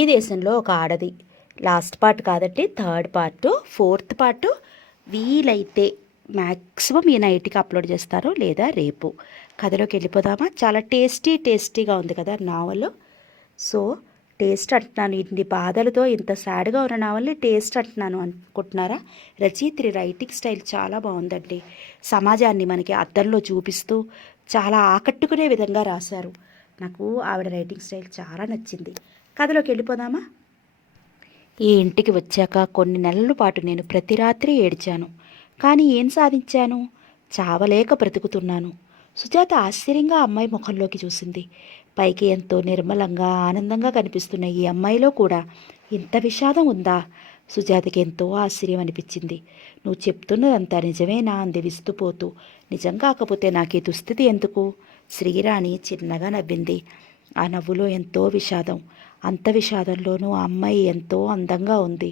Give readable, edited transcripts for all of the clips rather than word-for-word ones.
ఈ దేశంలో ఒక ఆడది లాస్ట్ పార్ట్ కాదండి, థర్డ్ పార్ట్, ఫోర్త్ పార్ట్ వీలైతే మ్యాక్సిమం ఈ నైట్కి అప్లోడ్ చేస్తారు లేదా రేపు. కథలోకి వెళ్ళిపోదామా? చాలా టేస్టీగా ఉంది కదా నావల్. సో టేస్ట్ అంటున్నాను, ఇన్ని బాధలతో ఇంత సాడ్గా ఉన్న నావల్ని టేస్ట్ అంటున్నాను అనుకుంటున్నారా? రచయిత్రి రైటింగ్ స్టైల్ చాలా బాగుందండి. సమాజాన్ని మనకి అద్దంలో చూపిస్తూ చాలా ఆకట్టుకునే విధంగా రాశారు. నాకు ఆవిడ రైటింగ్ స్టైల్ చాలా నచ్చింది. కథలోకి వెళ్ళిపోదామా? ఈ ఇంటికి వచ్చాక కొన్ని నెలల పాటు నేను ప్రతి రాత్రి ఏడ్చాను. కానీ ఏం సాధించాను? చావలేక బ్రతుకుతున్నాను. సుజాత ఆశ్చర్యంగా అమ్మాయి ముఖంలోకి చూసింది. పైకి ఎంతో నిర్మలంగా ఆనందంగా కనిపిస్తున్న ఈ అమ్మాయిలో కూడా ఇంత విషాదం ఉందా? సుజాతకి ఎంతో ఆశ్చర్యం అనిపించింది. నువ్వు చెప్తున్నదంతా నిజమేనా అంది విస్తుపోతూ. నిజం కాకపోతే నాకు ఈ దుస్థితి ఎందుకు? శ్రీరాణి చిన్నగా నవ్వింది. ఆ నవ్వులో ఎంతో విషాదం. అంత విషాదంలోనూ ఆ అమ్మాయి ఎంతో అందంగా ఉంది.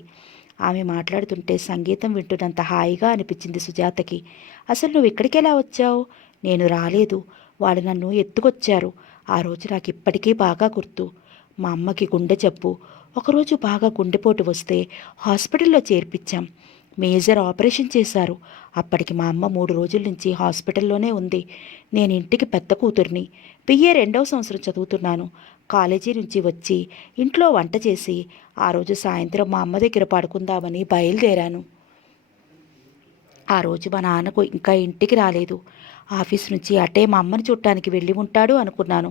ఆమె మాట్లాడుతుంటే సంగీతం వింటున్నంత హాయిగా అనిపించింది సుజాతకి. అసలు నువ్వు ఇక్కడికి ఎలా వచ్చావు? నేను రాలేదు, వాళ్ళు నన్ను ఎత్తుకొచ్చారు. ఆ రోజు నాకు ఇప్పటికీ బాగా గుర్తు. మా అమ్మకి గుండె జబ్బు. ఒకరోజు బాగా గుండెపోటు వస్తే హాస్పిటల్లో చేర్పించాం. మేజర్ ఆపరేషన్ చేశారు. అప్పటికి మా అమ్మ 3 రోజుల నుంచి హాస్పిటల్లోనే ఉంది. నేను ఇంటికి పెద్ద కూతుర్ని. బిఏ 2వ సంవత్సరం చదువుతున్నాను. కాలేజీ నుంచి వచ్చి ఇంట్లో వంట చేసి ఆ రోజు సాయంత్రం మా అమ్మ దగ్గర పడుకుందామని బయలుదేరాను. ఆ రోజు మా నాన్నకు ఇంకా ఇంటికి రాలేదు. ఆఫీస్ నుంచి అటే మా అమ్మని చూడటానికి వెళ్ళి ఉంటాడు అనుకున్నాను.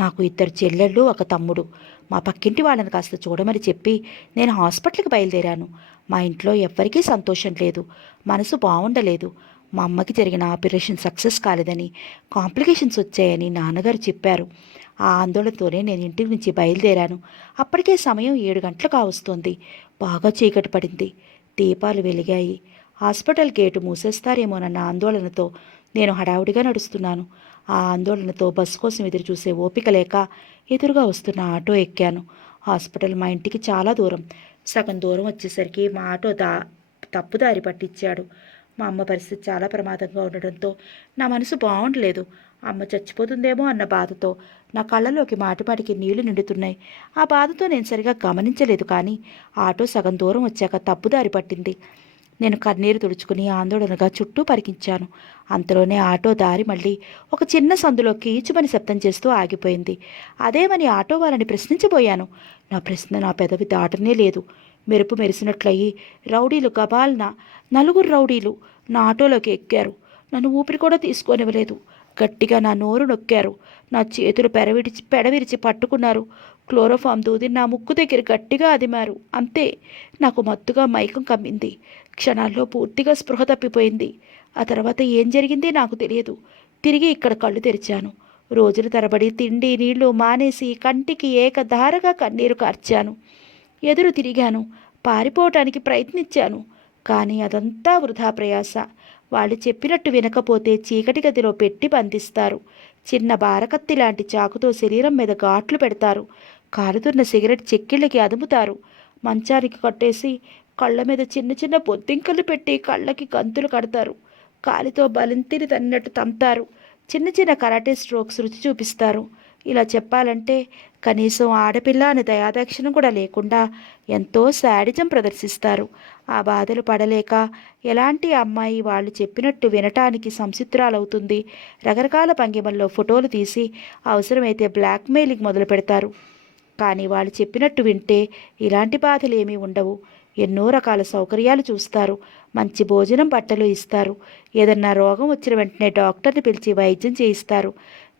నాకు 2 చెల్లెళ్ళు, ఒక తమ్ముడు. మా పక్కింటి వాళ్ళని కాస్త చూడమని చెప్పి నేను హాస్పిటల్కి బయలుదేరాను. మా ఇంట్లో ఎవ్వరికీ సంతోషం లేదు, మనసు బాగుండలేదు. మా అమ్మకి జరిగిన ఆపరేషన్ సక్సెస్ కాలేదని, కాంప్లికేషన్స్ వచ్చాయని నాన్నగారు చెప్పారు. ఆ ఆందోళనతోనే నేను ఇంటి నుంచి బయలుదేరాను. అప్పటికే సమయం 7 గంటలు కావస్తోంది. బాగా చీకటి పడింది. దీపాలు వెలిగాయి. హాస్పిటల్ గేటు మూసేస్తారేమోనన్న ఆందోళనతో నేను హడావుడిగా నడుస్తున్నాను. ఆ ఆందోళనతో బస్సు కోసం ఎదురు చూసే ఓపిక లేక ఎదురుగా వస్తున్న ఆటో ఎక్కాను. హాస్పిటల్ మా ఇంటికి చాలా దూరం. సగం దూరం వచ్చేసరికి మా ఆటో తప్పుదారి పట్టించాడు. మా అమ్మ పరిస్థితి చాలా ప్రమాదంగా ఉండడంతో నా మనసు బాగుండలేదు. అమ్మ చచ్చిపోతుందేమో అన్న బాధతో నా కళ్ళలోకి మాటిమాటికి నీళ్లు నిండుతున్నాయి. ఆ బాధతో నేను సరిగా గమనించలేదు. కానీ ఆటో సగం దూరం వచ్చాక తప్పుదారి పట్టింది. నేను కన్నీరు తుడుచుకుని ఆందోళనగా చుట్టూ పరికించాను. అంతలోనే ఆటో దారి మళ్ళీ ఒక చిన్న సందులో కీచుమని శబ్దం చేస్తూ ఆగిపోయింది. అదేమని ఆటో వాళ్ళని ప్రశ్నించబోయాను. నా ప్రశ్న నా పెదవి దాటనే లేదు. మెరుపు మెరిసినట్లయి రౌడీలు గబాల్న 4 రౌడీలు నా ఆటోలోకి ఎక్కారు. నన్ను ఊపిరి కూడా తీసుకోనివ్వలేదు. గట్టిగా నా నోరు నొక్కారు. నా చేతులు పెడవిరిచి పట్టుకున్నారు. క్లోరోఫామ్ దూది నా ముక్కు దగ్గర గట్టిగా అదిమారు. అంతే, నాకు మత్తుగా మైకం కమ్మింది. క్షణాల్లో పూర్తిగా స్పృహ తప్పిపోయింది. ఆ తర్వాత ఏం జరిగింది నాకు తెలియదు. తిరిగి ఇక్కడ కళ్ళు తెరిచాను. రోజుల తరబడి తిండి నీళ్లు మానేసి కంటికి ఏకధారగా కన్నీరు కార్చాను. ఎదురు తిరిగాను. పారిపోవటానికి ప్రయత్నించాను. కానీ అదంతా వృధా ప్రయాస. వాళ్ళు చెప్పినట్టు వినకపోతే చీకటి గదిలో పెట్టి బంధిస్తారు. చిన్న బారకత్తి లాంటి చాకుతో శరీరం మీద ఘాట్లు పెడతారు. కాలుతున్న సిగరెట్ చెక్కిళ్ళకి అదుముతారు. మంచానికి కట్టేసి కళ్ళ మీద చిన్న చిన్న బొద్దింకలు పెట్టి కళ్ళకి గంతులు కడతారు. కాలితో బలింతిని తన్నట్టు తంతారు. చిన్న చిన్న కరాటే స్ట్రోక్స్ రుచి చూపిస్తారు. ఇలా చెప్పాలంటే కనీసం ఆడపిల్ల అని దయాదాక్షిణ్యం కూడా లేకుండా ఎంతో శాడిజం ప్రదర్శిస్తారు. ఆ బాధలు పడలేక ఎలాంటి అమ్మాయి వాళ్ళు చెప్పినట్టు వినటానికి సంసిద్ధురాలవుతుంది. రకరకాల భంగిమల్లో ఫోటోలు తీసి అవసరమైతే బ్లాక్మెయిలింగ్ మొదలు పెడతారు. కానీ వాళ్ళు చెప్పినట్టు వింటే ఇలాంటి బాధలు ఏమీ ఉండవు. ఎన్నో రకాల సౌకర్యాలు చూస్తారు. మంచి భోజనం, బట్టలు ఇస్తారు. ఏదన్నా రోగం వచ్చిన వెంటనే డాక్టర్ని పిలిచి వైద్యం చేయిస్తారు.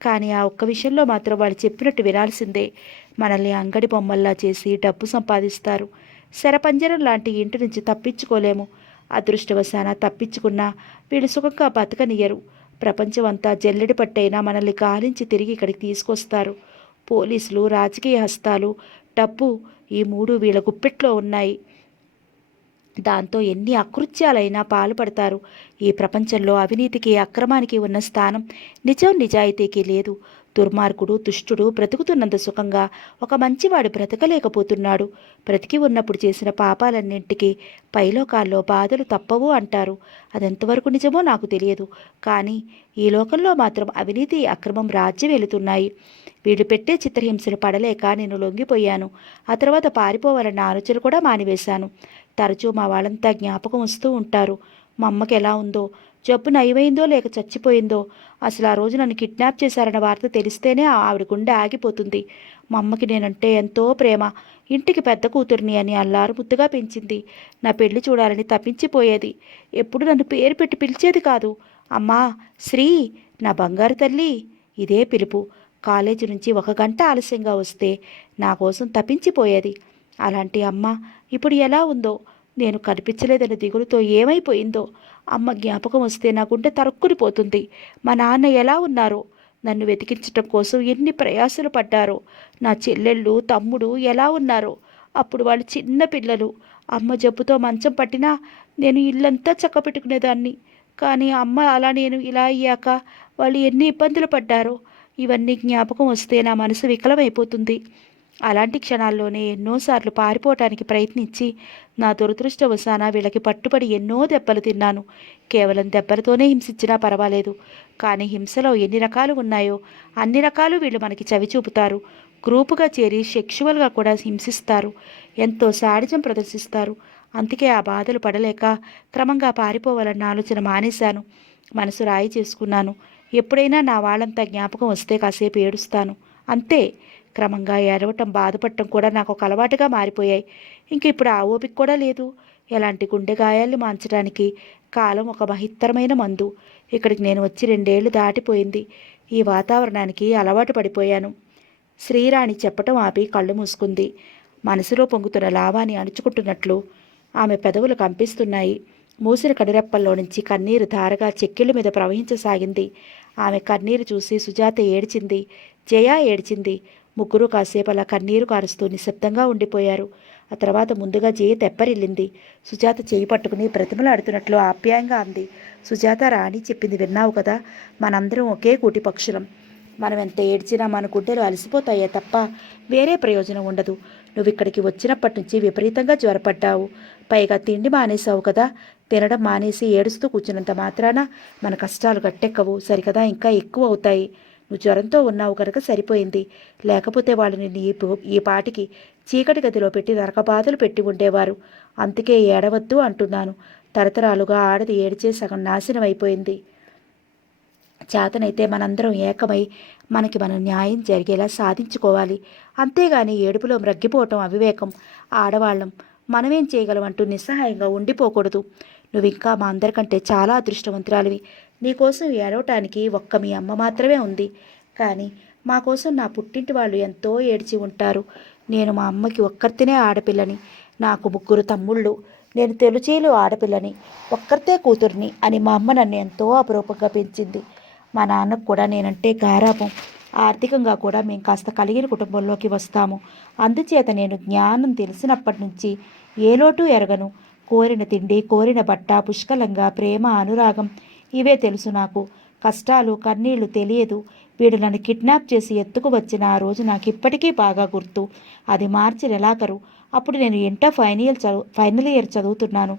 కానీ ఆ ఒక్క విషయంలో మాత్రం వాళ్ళు చెప్పినట్టు వినాల్సిందే. మనల్ని అంగడి బొమ్మల్లా చేసి డబ్బు సంపాదిస్తారు. శరపంజరం లాంటి ఇంటి నుంచి తప్పించుకోలేము. అదృష్టవశాన తప్పించుకున్నా వీళ్ళు సుఖంగా బతకనియ్యరు. ప్రపంచం అంతా జల్లెడి పట్టైనా మనల్ని గాలించి తిరిగి ఇక్కడికి తీసుకొస్తారు. పోలీసులు, రాజకీయ హస్తాలు, డబ్బు, ఈ 3 వీళ్ళ గుప్పెట్లో ఉన్నాయి. దాంతో ఎన్ని అకృత్యాలైనా పాల్పడతారు. ఈ ప్రపంచంలో అవినీతికి అక్రమానికి ఉన్న స్థానం నిజం నిజాయితీకి లేదు. దుర్మార్గుడు దుష్టుడు బ్రతుకుతున్నంత సుఖంగా ఒక మంచివాడు బ్రతకలేకపోతున్నాడు. బ్రతికి ఉన్నప్పుడు చేసిన పాపాలన్నింటికీ పైలోకాల్లో బాధలు తప్పవు అంటారు. అదెంతవరకు నిజమో నాకు తెలియదు. కానీ ఈ లోకంలో మాత్రం అవినీతి అక్రమం రాజ్యం వెళుతున్నాయి. వీళ్ళు పెట్టే చిత్రహింసలు పడలేక నేను లొంగిపోయాను. ఆ తర్వాత పారిపోవాలన్న ఆలోచన కూడా మానివేశాను. తరచూ మా వాళ్ళంతా జ్ఞాపకం వస్తూ ఉంటారు. మా అమ్మకి ఎలా ఉందో, జబ్బు నయమైందో లేక చచ్చిపోయిందో. అసలు ఆ రోజు నన్ను కిడ్నాప్ చేశారన్న వార్త తెలిస్తేనే ఆవిడ గుండె ఆగిపోతుంది. మా అమ్మకి నేనంటే ఎంతో ప్రేమ. ఇంటికి పెద్ద కూతుర్ని అని అల్లారు ముద్దుగా పెంచింది. నా పెళ్లి చూడాలని తప్పించిపోయేది. ఎప్పుడు నన్ను పేరు పెట్టి పిలిచేది కాదు. అమ్మా, శ్రీ, నా బంగారు తల్లి, ఇదే పిలుపు. కాలేజీ నుంచి 1 గంట ఆలస్యంగా వస్తే నా కోసం తప్పించిపోయేది. అలాంటి అమ్మ ఇప్పుడు ఎలా ఉందో, నేను కనిపించలేదని దిగులుతో ఏమైపోయిందో. అమ్మ జ్ఞాపకం వస్తే నా గుండె తరుక్కునిపోతుంది. మా నాన్న ఎలా ఉన్నారో, నన్ను వెతికించటం కోసం ఎన్ని ప్రయాసలు పడ్డారో. నా చెల్లెళ్ళు తమ్ముడు ఎలా ఉన్నారో. అప్పుడు వాళ్ళు చిన్న పిల్లలు. అమ్మ జబ్బుతో మంచం పట్టినా నేను ఇల్లంతా చక్కపెట్టుకునేదాన్ని. కానీ అమ్మ అలా నేను ఇలా అయ్యాక వాళ్ళు ఎన్ని ఇబ్బందులు పడ్డారో. ఇవన్నీ జ్ఞాపకం వస్తే నా మనసు వికలమైపోతుంది. అలాంటి క్షణాల్లోనే ఎన్నోసార్లు పారిపోవటానికి ప్రయత్నించి నా దురదృష్టవశాన వీళ్ళకి పట్టుబడి ఎన్నో దెబ్బలు తిన్నాను. కేవలం దెబ్బలతోనే హింసించినా పర్వాలేదు. కానీ హింసలో ఎన్ని రకాలు ఉన్నాయో అన్ని రకాలు వీళ్ళు మనకి చవి చూపుతారు. గ్రూపుగా చేరి సెక్షువల్గా కూడా హింసిస్తారు. ఎంతో శాడిజం ప్రదర్శిస్తారు. అందుకే ఆ బాధలు పడలేక క్రమంగా పారిపోవాలన్న ఆలోచన మానేశాను. మనసు రాయి చేసుకున్నాను. ఎప్పుడైనా నా వాళ్ళంతా జ్ఞాపకం వస్తే కాసేపు ఏడుస్తాను, అంతే. క్రమంగా ఏడవటం బాధపడటం కూడా నాకు ఒక అలవాటుగా మారిపోయాయి. ఇంక ఇప్పుడు ఆ ఓపిక కూడా లేదు. ఎలాంటి గుండె గాయాల్ని మాన్చడానికి కాలం ఒక మహిత్తరమైన మందు. ఇక్కడికి నేను వచ్చి 2 ఏళ్లు దాటిపోయింది. ఈ వాతావరణానికి అలవాటు పడిపోయాను. శ్రీరాణి చెప్పటం ఆపి కళ్ళు మూసుకుంది. మనసులో పొంగుతున్న లావాన్ని అణుచుకుంటున్నట్లు ఆమె పెదవులు కంపిస్తున్నాయి. మూసిన కనురెప్పల్లో నుంచి కన్నీరు ధారగా చెక్కిళ్ళ మీద ప్రవహించసాగింది. ఆమె కన్నీరు చూసి సుజాత ఏడ్చింది, జయ ఏడ్చింది. ముగ్గురు కాసేపు అలా కన్నీరు కారుస్తూ నిశ్శబ్దంగా ఉండిపోయారు. ఆ తర్వాత ముందుగా జయ తెప్పరిల్లింది. సుజాత చేయి పట్టుకుని బ్రతిమలాడుతున్నట్లు ఆప్యాయంగా అంది. సుజాత, రాణి చెప్పింది విన్నావు కదా, మనందరం ఒకే కూటి పక్షులం. మనం ఎంత ఏడ్చినా మన గుండెలు అలసిపోతాయే తప్ప వేరే ప్రయోజనం ఉండదు. నువ్వు ఇక్కడికి వచ్చినప్పటి నుంచి విపరీతంగా జ్వరపడ్డావు. పైగా తిండి మానేసావు కదా. తినడం మానేసి ఏడుస్తూ కూర్చున్నంత మాత్రాన మన కష్టాలు గట్టెక్కవు, సరికదా ఇంకా ఎక్కువ అవుతాయి. నువ్వు జ్వరంతో ఉన్నావు కనుక సరిపోయింది. లేకపోతే వాళ్ళని ఈ పాటికి చీకటి గదిలో పెట్టి నరకబాధలు పెట్టి ఉండేవారు. అందుకే ఏడవద్దు అంటున్నాను. తరతరాలుగా ఆడది ఏడిచే సగం నాశనం అయిపోయింది. చేతనైతే మనందరం ఏకమై మనకి మనం న్యాయం జరిగేలా సాధించుకోవాలి. అంతేగాని ఏడుపులో మ్రగ్గిపోవటం అవివేకం. ఆడవాళ్ళం, మనమేం చేయగలం అంటూ నిస్సహాయంగా ఉండిపోకూడదు. నువ్వు ఇంకా మా అందరికంటే చాలా అదృష్టవంతురాలివి. నీకోసం ఏడవటానికి ఒక్క మీ అమ్మ మాత్రమే ఉంది. కానీ మా కోసం నా పుట్టింటి వాళ్ళు ఎంతో ఏడ్చి ఉంటారు. నేను మా అమ్మకి ఒక్కరితేనే ఆడపిల్లని. నాకు 3 తమ్ముళ్ళు. నేను తెలుచేలు ఆడపిల్లని, ఒక్కరితే కూతుర్ని అని మా అమ్మ నన్ను ఎంతో అపురూపంగా పెంచింది. మా నాన్నకు కూడా నేనంటే గారాబం. ఆర్థికంగా కూడా మేము కాస్త కలిగిన కుటుంబంలోకి వస్తాము. అందుచేత నేను జ్ఞానం తెలిసినప్పటి నుంచి ఏ లోటు ఎరగను. కోరిన తిండి, కోరిన బట్ట, పుష్కలంగా ప్రేమ, అనురాగం ఇవే తెలుసు నాకు. కష్టాలు, కన్నీళ్లు తెలియదు. వీడు నన్ను కిడ్నాప్ చేసి ఎత్తుకు వచ్చిన ఆ రోజు నాకు ఇప్పటికీ బాగా గుర్తు. అది మార్చి నెలాఖరు. అప్పుడు నేను ఇంటర్ ఫైనల్ ఇయర్ చదువుతున్నాను.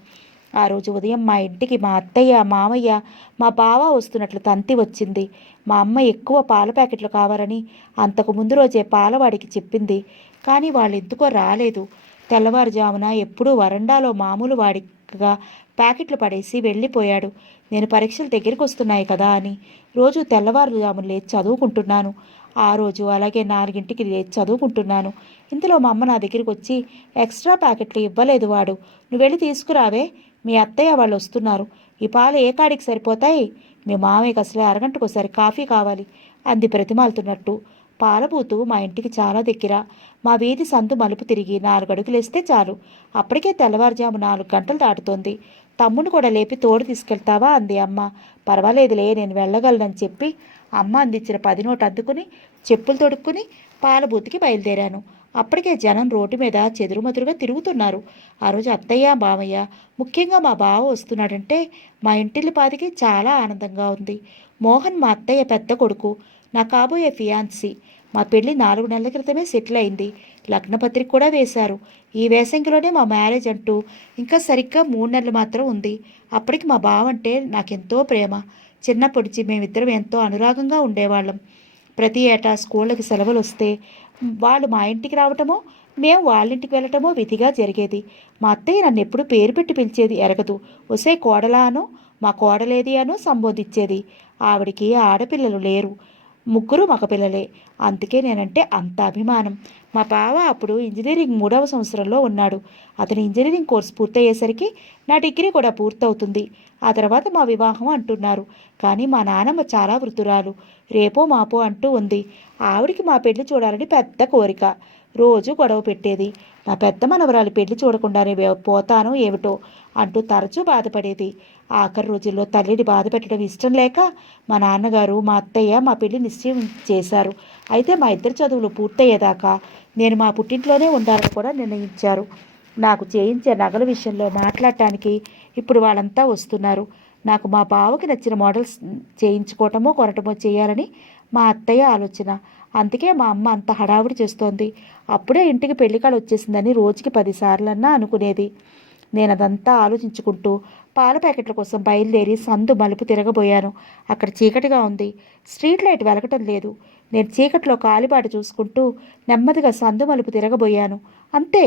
ఆ రోజు ఉదయం మా ఇంటికి మా అత్తయ్య, మామయ్య, మా బావ వస్తున్నట్లు తంతి వచ్చింది. మా అమ్మ ఎక్కువ పాల ప్యాకెట్లు కావాలని అంతకు ముందు రోజే పాలవాడికి చెప్పింది. కానీ వాళ్ళు ఎందుకో రాలేదు. తెల్లవారుజామున ఎప్పుడూ వరండాలో మామూలు వాడిగా ప్యాకెట్లు పడేసి వెళ్ళిపోయాడు. నేను పరీక్షలు దగ్గరికి వస్తున్నాయి కదా అని రోజు తెల్లవారుజామున లేచి చదువుకుంటున్నాను. ఆ రోజు అలాగే 4ంటికి లేచి చదువుకుంటున్నాను. ఇంతలో మా అమ్మ నా దగ్గరికి వచ్చి, ఎక్స్ట్రా ప్యాకెట్లు ఇవ్వలేదు వాడు, నువ్వు వెళ్ళి తీసుకురావే, మీ అత్తయ్య వాళ్ళు వస్తున్నారు. ఈ పాలు ఏ కాడికి సరిపోతాయి, మీ మామయ్యకి అసలే అరగంటకోసారి కాఫీ కావాలి అంది బ్రతిమాలుతున్నట్టు. పాలబూతు మా ఇంటికి చాలా దగ్గర. మా వీధి సందు మలుపు తిరిగి 4 అడుగులేస్తే చాలు. అప్పటికే తెల్లవారుజాము 4 గంటలు దాటుతోంది. తమ్ముడు కూడా లేపి తోడు తీసుకెళ్తావా అంది అమ్మ. పర్వాలేదులే, నేను వెళ్ళగలనని చెప్పి అమ్మ అందించిన 10 నోటు అందుకుని చెప్పులు తొడుక్కుని పాలబూతికి బయలుదేరాను. అప్పటికే జనం రోడ్డు మీద చెదురుమదురుగా తిరుగుతున్నారు. ఆ రోజు అత్తయ్య, మామయ్య, ముఖ్యంగా మా బావ వస్తున్నాడంటే మా ఇంటిల్లిపాదికి చాలా ఆనందంగా ఉంది. మోహన్ మా అత్తయ్య పెద్ద కొడుకు, నా కాబోయే ఫియాన్సీ. మా పెళ్లి 4 నెలల క్రితమే సెటిల్ అయింది. లగ్నపత్రిక కూడా వేశారు. ఈ వేసంగిలోనే మా మ్యారేజ్ అంటూ ఇంకా సరిగ్గా 3 నెలలు మాత్రం ఉంది. అప్పటికి మా బావ అంటే నాకెంతో ప్రేమ. చిన్నప్పటి నుంచి మేమిద్దరం ఎంతో అనురాగంగా ఉండేవాళ్ళం. ప్రతి ఏటా స్కూళ్ళకి సెలవులు వస్తే వాళ్ళు మా ఇంటికి రావటమో, మేము వాళ్ళ ఇంటికి వెళ్ళటమో విధిగా జరిగేది. మా అత్తయ్య నన్ను ఎప్పుడు పేరు పెట్టి పిలిచేది ఎరగదు. ఒసే కోడలా అనో, మా కోడలేది అనో సంబోధించేది. ఆవిడికి ఆడపిల్లలు లేరు, ముగ్గురు మగపిల్లలే. అందుకే నేనంటే అంత అభిమానం. మా బావ అప్పుడు ఇంజనీరింగ్ 3వ సంవత్సరంలో ఉన్నాడు. అతని ఇంజనీరింగ్ కోర్స్ పూర్తయ్యేసరికి నా డిగ్రీ కూడా పూర్తవుతుంది. ఆ తర్వాత మా వివాహం అంటున్నారు. కానీ మా నాన్నమ్మ చాలా వృద్ధురాలు. రేపో మాపో అంటూ ఉంది. ఆవిడికి మా పెళ్లి చూడాలని పెద్ద కోరిక. రోజు గొడవ పెట్టేది. నా పెద్ద మనవరాలి పెళ్లి చూడకుండానే పోతానో ఏమిటో అంటూ తరచూ బాధపడేది. ఆఖరి రోజుల్లో తల్లిని బాధ పెట్టడం ఇష్టం లేక మా నాన్నగారు, మా అత్తయ్య మా పెళ్లి నిశ్చయం చేశారు. అయితే మా ఇద్దరి చదువులు పూర్తయ్యేదాకా నేను మా పుట్టింట్లోనే ఉండాలని కూడా నిర్ణయించారు. నాకు చేయించే నగల విషయంలో మాట్లాడటానికి ఇప్పుడు వాళ్ళంతా వస్తున్నారు. నాకు మా బావకి నచ్చిన మోడల్స్ చేయించుకోవటమో కొనటమో చేయాలని మా అత్తయ్య ఆలోచన. అందుకే మా అమ్మ అంత హడావుడి చేస్తోంది. అప్పుడే ఇంటికి పెళ్లికాడ వచ్చేసిందని రోజుకి 10 సార్లన్నా అనుకునేది. నేను అదంతా ఆలోచించుకుంటూ పాల ప్యాకెట్ల కోసం బయలుదేరి సందు మలుపు తిరగబోయాను. అక్కడ చీకటిగా ఉంది. స్ట్రీట్ లైట్ వెలగటం లేదు. నేను చీకట్లో కాలిబాట చూసుకుంటూ నెమ్మదిగా సందు మలుపు తిరగబోయాను. అంతే,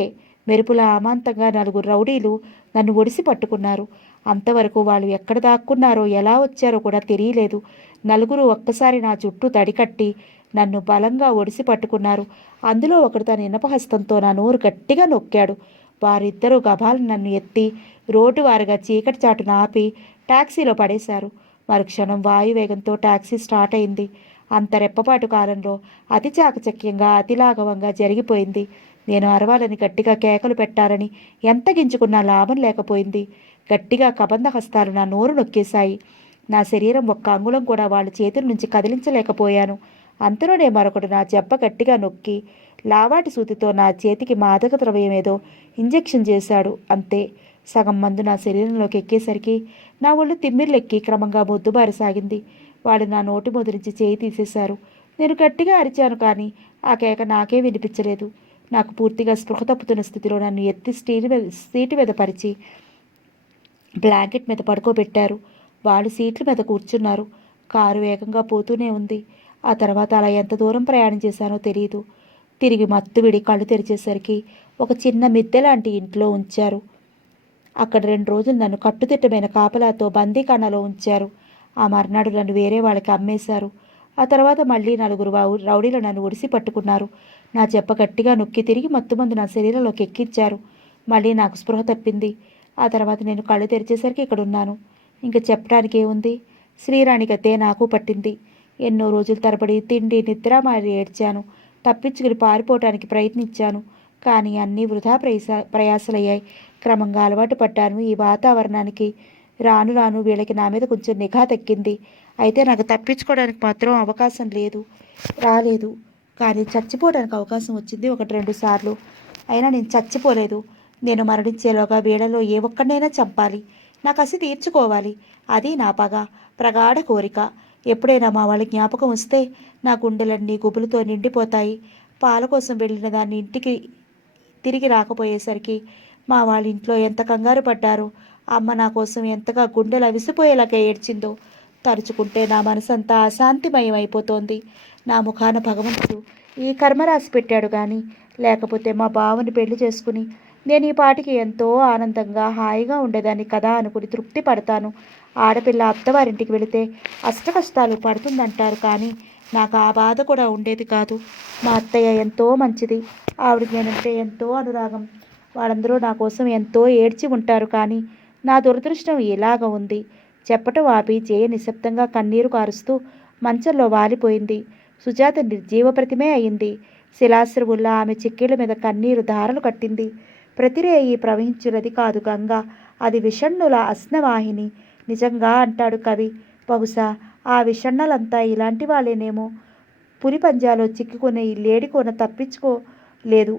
మెరుపుల అమాంతంగా 4 రౌడీలు నన్ను ఒడిసి పట్టుకున్నారు. అంతవరకు వాళ్ళు ఎక్కడ దాక్కున్నారో ఎలా వచ్చారో కూడా తెలియలేదు. నలుగురు ఒక్కసారి నా చుట్టూ తడికట్టి నన్ను బలంగా ఒడిసి పట్టుకున్నారు. అందులో ఒకడు తన ఇనపహస్తంతో నా నోరు గట్టిగా నొక్కాడు. వారిద్దరూ గబాలను నన్ను ఎత్తి రోడ్డు వారుగా చీకటి చాటున ఆపి టాక్సీలో పడేశారు. మరుక్షణం వాయువేగంతో టాక్సీ స్టార్ట్ అయింది. అంత రెప్పపాటు కాలంలో అతి చాకచక్యంగా, అతిలాఘవంగా జరిగిపోయింది. నేను అరవాలని, గట్టిగా కేకలు పెట్టాలని ఎంత గించుకున్నా లాభం లేకపోయింది. గట్టిగా కబంధ హస్తాలు నా నోరు నొక్కేశాయి. నా శరీరం ఒక్క అంగుళం కూడా వాళ్ళ చేతుల నుంచి కదిలించలేకపోయాను. అంతలోనే మరొకడు నా జబ్బ గట్టిగా నొక్కి లావాటి సూతితో నా చేతికి మాదక ద్రవ్యం ఏదో ఇంజెక్షన్ చేశాడు. అంతే, సగం మందు నా శరీరంలోకి ఎక్కేసరికి నా ఒళ్ళు తిమ్మిర్లెక్కి క్రమంగా మొద్దుబారసాగింది. వాళ్ళు నా నోటి మొదరించి చేయి తీసేశారు. నేను గట్టిగా అరిచాను, కానీ ఆ కేక నాకే వినిపించలేదు. నాకు పూర్తిగా స్పృహ తప్పుతున్న స్థితిలో నన్ను ఎత్తి సీటు మీద పరిచి బ్లాంకెట్ మీద పడుకోబెట్టారు. వాళ్ళు సీట్ల మీద కూర్చున్నారు. కారు వేగంగా పోతూనే ఉంది. ఆ తర్వాత అలా ఎంత దూరం ప్రయాణం చేశానో తెలియదు. తిరిగి మత్తువిడి కళ్ళు తెరిచేసరికి ఒక చిన్న మిద్దె లాంటి ఇంట్లో ఉంచారు. అక్కడ 2 రోజులు నన్ను కట్టుదిట్టమైన కాపలాతో బందీఖానాలో ఉంచారు. ఆ మర్నాడు నన్ను వేరే వాళ్ళకి అమ్మేశారు. ఆ తర్వాత మళ్ళీ 4 రౌడీలు నన్ను ఒడిసి పట్టుకున్నారు. నా చెప్ప గట్టిగా నొక్కి తిరిగి మత్తుమందు నా శరీరంలోకి ఎక్కించారు. మళ్ళీ నాకు స్పృహ తప్పింది. ఆ తర్వాత నేను కళ్ళు తెరిచేసరికి ఇక్కడున్నాను. ఇంక చెప్పడానికి ఏముంది? శ్రీరాణి గతే నాకు పట్టింది. ఎన్నో రోజుల తరబడి తిండి నిద్ర మారి ఏడ్చాను. తప్పించుకుని పారిపోవటానికి ప్రయత్నించాను. కానీ అన్నీ వృధా ప్రయాసలయ్యాయి. క్రమంగా అలవాటు పడ్డాను ఈ వాతావరణానికి. రాను రాను వీళ్ళకి నా మీద కొంచెం నిఘా తగ్గింది. అయితే నాకు తప్పించుకోవడానికి మాత్రం అవకాశం రాలేదు. కానీ చచ్చిపోవడానికి అవకాశం వచ్చింది 1-2 సార్లు. అయినా నేను చచ్చిపోలేదు. నేను మరణించేలోగా వీళ్ళలో ఏ ఒక్కడినైనా చంపాలి. నా కసి తీర్చుకోవాలి. అది నా ప్రగాఢ కోరిక. ఎప్పుడైనా మా వాళ్ళ జ్ఞాపకం వస్తే నా గుండెలన్నీ గుబులతో నిండిపోతాయి. పాల కోసం వెళ్ళిన దాన్ని ఇంటికి తిరిగి రాకపోయేసరికి మా వాళ్ళ ఇంట్లో ఎంత కంగారు పడ్డారో, అమ్మ నా కోసం ఎంతగా గుండెలు అవిసిపోయేలాగా ఏడ్చిందో తలుచుకుంటే నా మనసంతా అశాంతిమయం అయిపోతోంది. నా ముఖాన భగవంతుడు ఈ కర్మ రాసి పెట్టాడు. కానీ లేకపోతే మా బావని పెళ్లి చేసుకుని నేను ఈ పాటికి ఎంతో ఆనందంగా హాయిగా ఉండేదాన్ని కదా అనుకుని తృప్తి పడతాను. ఆడపిల్ల అత్తవారింటికి వెళితే అష్టకష్టాలు పడుతుందంటారు, కానీ నాకు ఆ బాధ కూడా ఉండేది కాదు. మా అత్తయ్య ఎంతో మంచిది. ఆవిడకి నేనంటే ఎంతో అనురాగం. వాళ్ళందరూ నా కోసం ఎంతో ఏడ్చి ఉంటారు. కానీ నా దురదృష్టం ఇలాగ ఉంది. చెప్పటం ఆపి జయ నిశ్శబ్దంగా కన్నీరు కారుస్తూ మంచంలో వాలిపోయింది. సుజాత నిర్జీవ ప్రతిమే అయింది. శిలాశ్రువుల్లా ఆమె చిక్కిళ్ళ మీద కన్నీరు ధారలు కట్టింది. ప్రతిరేయి ప్రవహించున్నది కాదు గంగ, అది విషణ్ణుల అస్నవాహిని. నిజంగా అంటాడు కవి. బహుశా ఆ విషణ్ణలంతా ఇలాంటి వాళ్ళేనేమో. పులి పంజాలో చిక్కుకున్న ఈ లేడికోన లేదు.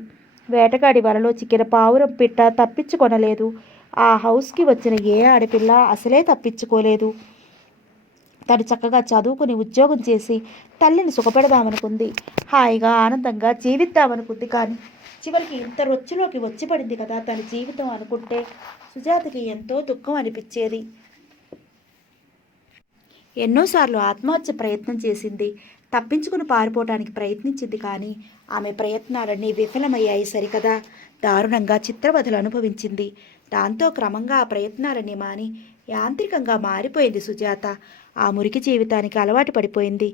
వేటగాడి వలలో చిక్కిన పావురం పిట్ట తప్పించుకొనలేదు. ఆ హౌస్కి వచ్చిన ఏ ఆడపిల్ల అసలే తప్పించుకోలేదు. తను చక్కగా చదువుకుని ఉద్యోగం చేసి తల్లిని సుఖపెడదామనుకుంది. హాయిగా ఆనందంగా జీవిద్దామనుకుంది. కానీ చివరికి ఇంత రొచ్చులోకి వచ్చి పడింది కదా తన జీవితం అనుకుంటే సుజాతకి ఎంతో దుఃఖం అనిపించేది. ఎన్నోసార్లు ఆత్మహత్య ప్రయత్నం చేసింది. తప్పించుకుని పారిపోవటానికి ప్రయత్నించింది. కానీ ఆమె ప్రయత్నాలన్నీ విఫలమయ్యాయి సరికదా. దారుణంగా చిత్రవధలు అనుభవించింది. దాంతో క్రమంగా ఆ ప్రయత్నాలన్నీ మాని యాంత్రికంగా మారిపోయింది సుజాత. ఆ మురికి జీవితానికి అలవాటు పడిపోయింది.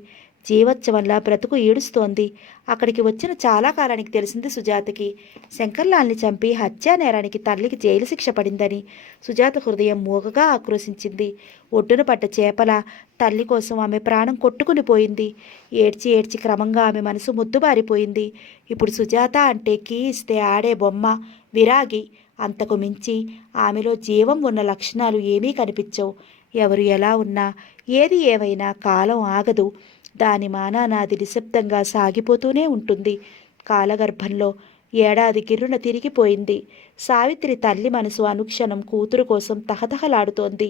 జీవోత్సవంలా బ్రతుకు ఈడుస్తోంది. అక్కడికి వచ్చిన చాలా కాలానికి తెలిసింది సుజాతకి. శంకర్లాల్ని చంపి హత్యా నేరానికి తల్లికి జైలు శిక్ష పడిందని. సుజాత హృదయం మూగగా ఆక్రోశించింది. ఒడ్డున పడ్డ చేపల తల్లి కోసం ఆమె ప్రాణం కొట్టుకుని పోయింది. ఏడ్చి ఏడ్చి క్రమంగా ఆమె మనసు ముద్దుబారిపోయింది. ఇప్పుడు సుజాత అంటే కీ ఇస్తే ఆడే బొమ్మ, విరాగి. అంతకు మించి ఆమెలో జీవం ఉన్న లక్షణాలు ఏమీ కనిపించవు. ఎవరు ఎలా ఉన్నా ఏది ఏవైనా కాలం ఆగదు. దాని మానానాది నిశ్శబ్దంగా సాగిపోతూనే ఉంటుంది. కాలగర్భంలో ఏడాది గిర్రున తిరిగిపోయింది. సావిత్రి తల్లి మనసు అనుక్షణం కూతురు కోసం తహతహలాడుతోంది.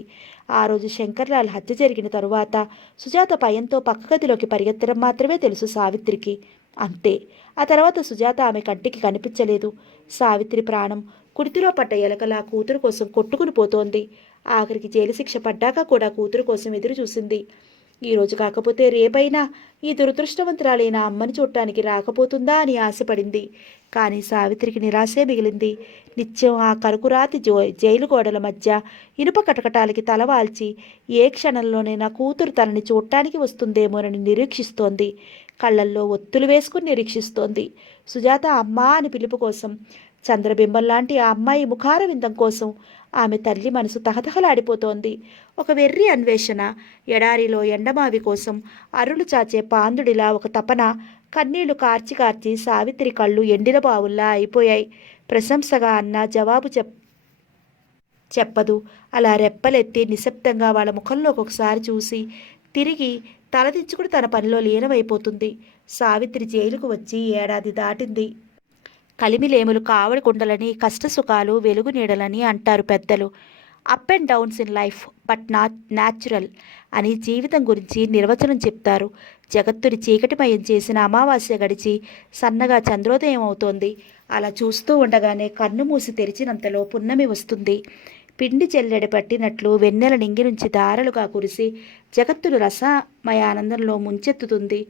ఆ రోజు శంకర్లాల్ హత్య జరిగిన తరువాత సుజాత భయంతో పక్క గదిలోకి పరిగెత్తడం మాత్రమే తెలుసు సావిత్రికి. అంతే. ఆ తర్వాత సుజాత ఆమె కంటికి కనిపించలేదు. సావిత్రి ప్రాణం కుడితిలో పడ్డ ఎలకలా కూతురు కోసం కొట్టుకుని పోతోంది. ఆఖరికి జైలు శిక్ష పడ్డాక కూడా కూతురు కోసం ఎదురు చూసింది. ఈరోజు కాకపోతే రేపైనా ఈ దురదృష్టవంతురాలైన అమ్మని చూడటానికి రాకపోతుందా అని ఆశపడింది. కానీ సావిత్రికి నిరాశే మిగిలింది. నిత్యం ఆ కరుకురాతి జైలు గోడల మధ్య ఇనుప కటకటాలకి తలవాల్చి ఏ క్షణంలోనైనా కూతురు తనని చూడటానికి వస్తుందేమోనని నిరీక్షిస్తోంది. కళ్ళల్లో ఒత్తులు వేసుకుని నిరీక్షిస్తోంది. సుజాత అమ్మా అని పిలుపు కోసం, చంద్రబింబం లాంటి ఆ అమ్మాయి ముఖార విందం కోసం ఆమె తల్లి మనసు తహతహలాడిపోతోంది. ఒక వెర్రి అన్వేషణ. ఎడారిలో ఎండమావి కోసం అరులు చాచే పాందుడిలా ఒక తపన. కన్నీళ్లు కార్చి కార్చి సావిత్రి కళ్ళు ఎండిన బావుల్లా అయిపోయాయి. ప్రశంసగా అన్న జవాబు చెప్పదు. అలా రెప్పలెత్తి నిశ్శబ్దంగా వాళ్ళ ముఖంలోకి ఒకసారి చూసి తిరిగి తలదించుకుని తన పనిలో లీనమైపోతుంది. సావిత్రి జైలుకు వచ్చి ఏడాది దాటింది. కలిమిలేములు కావడి కుండలని, కష్టసుఖాలు వెలుగు నీడలని అంటారు పెద్దలు. Up and downs in life but not natural అని జీవితం గురించి నిర్వచనం చెప్తారు. జగత్తుని చీకటిమయం చేసిన అమావాస్య గడిచి సన్నగా చంద్రోదయం అవుతోంది. అలా చూస్తూ ఉండగానే కన్ను మూసి తెరిచినంతలో పున్నమి వస్తుంది. పిండి చెల్లెడి పట్టినట్లు వెన్నెల నింగి నుంచి దారలుగా కురిసి జగత్తును రసమయానందంలో ముంచెత్తుతుంది.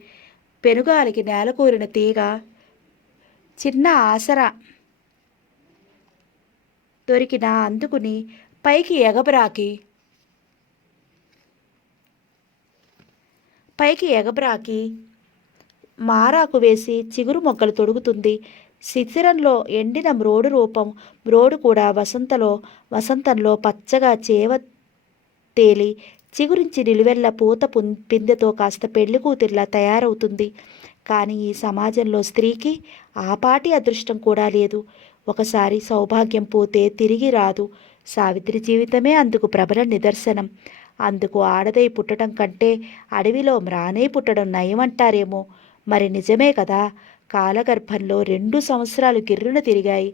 పెనుగాలికి నేలకూరిన తీగ చిన్న ఆసరా దొరికిన అందుకుని పైకి ఎగబ్రాకి మారాకు వేసి చిగురు మొగ్గలు తొడుగుతుంది. శిథిరంలో ఎండిన మ్రోడు రూపం. మ్రోడు కూడా వసంతంలో పచ్చగా చేవ తేలి చిగురించి నిలువెల్ల పూత పిందెతో కాస్త పెళ్లి కూతురిలా తయారవుతుంది. కానీ ఈ సమాజంలో స్త్రీకి ఆపాటి అదృష్టం కూడా లేదు. ఒకసారి సౌభాగ్యం పోతే తిరిగి రాదు. సావిత్రి జీవితమే అందుకు ప్రబల నిదర్శనం. అందుకు ఆడదై పుట్టడం కంటే అడవిలో మ్రానై పుట్టడం నయమంటారేమో. మరి నిజమే కదా. కాలగర్భంలో 2 సంవత్సరాలు గిర్రున తిరిగాయి.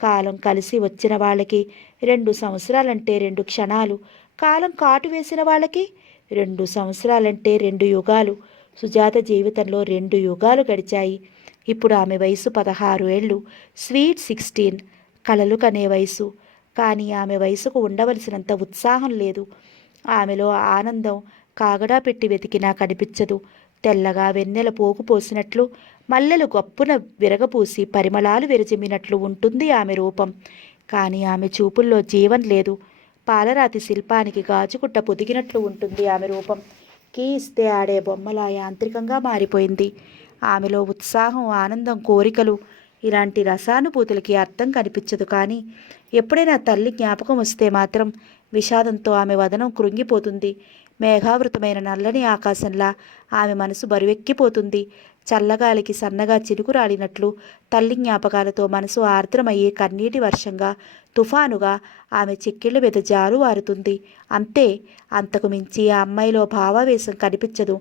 కాలం కలిసి వచ్చిన వాళ్ళకి 2 సంవత్సరాలంటే 2 క్షణాలు. కాలం కాటు వేసిన వాళ్ళకి 2 సంవత్సరాలంటే 2 యుగాలు. సుజాత జీవితంలో 2 యుగాలు గడిచాయి. ఇప్పుడు ఆమె వయసు 16 ఏళ్ళు. స్వీట్ 16. కలలు కనే వయసు. కానీ ఆమె వయసుకు ఉండవలసినంత ఉత్సాహం లేదు. ఆమెలో ఆనందం కాగడా పెట్టి వెతికినా కనిపించదు. తెల్లగా వెన్నెల పోగు పోసినట్లు, మల్లెలు గొప్పున విరగపూసి పరిమళాలు విరజిమ్మినట్లు ఉంటుంది ఆమె రూపం. కానీ ఆమె చూపుల్లో జీవం లేదు. పాలరాతి శిల్పానికి గాజుకుట్ట పొదిగినట్లు ఉంటుంది ఆమె రూపం. కీ ఇస్తే ఆడే బొమ్మలా యాంత్రికంగా మారిపోయింది. ఆమెలో ఉత్సాహం, ఆనందం, కోరికలు ఇలాంటి రసానుభూతులకి అర్థం కనిపించదు. కానీ ఎప్పుడైనా తల్లి జ్ఞాపకం వస్తే మాత్రం విషాదంతో ఆమె వదనం కృంగిపోతుంది. మేఘావృతమైన నల్లని ఆకాశంలా ఆమె మనసు బరువెక్కిపోతుంది. చల్లగాలికి సన్నగా చినుకు రాలినట్లు తల్లి జ్ఞాపకాలతో మనసు ఆర్ద్రమయ్యే కన్నీటి వర్షంగా, తుఫానుగా ఆమె చెక్కిళ్ళ మీద జారువారుతుంది. అంతే. అంతకు మించి ఆ అమ్మాయిలో భావావేశం కనిపించదు.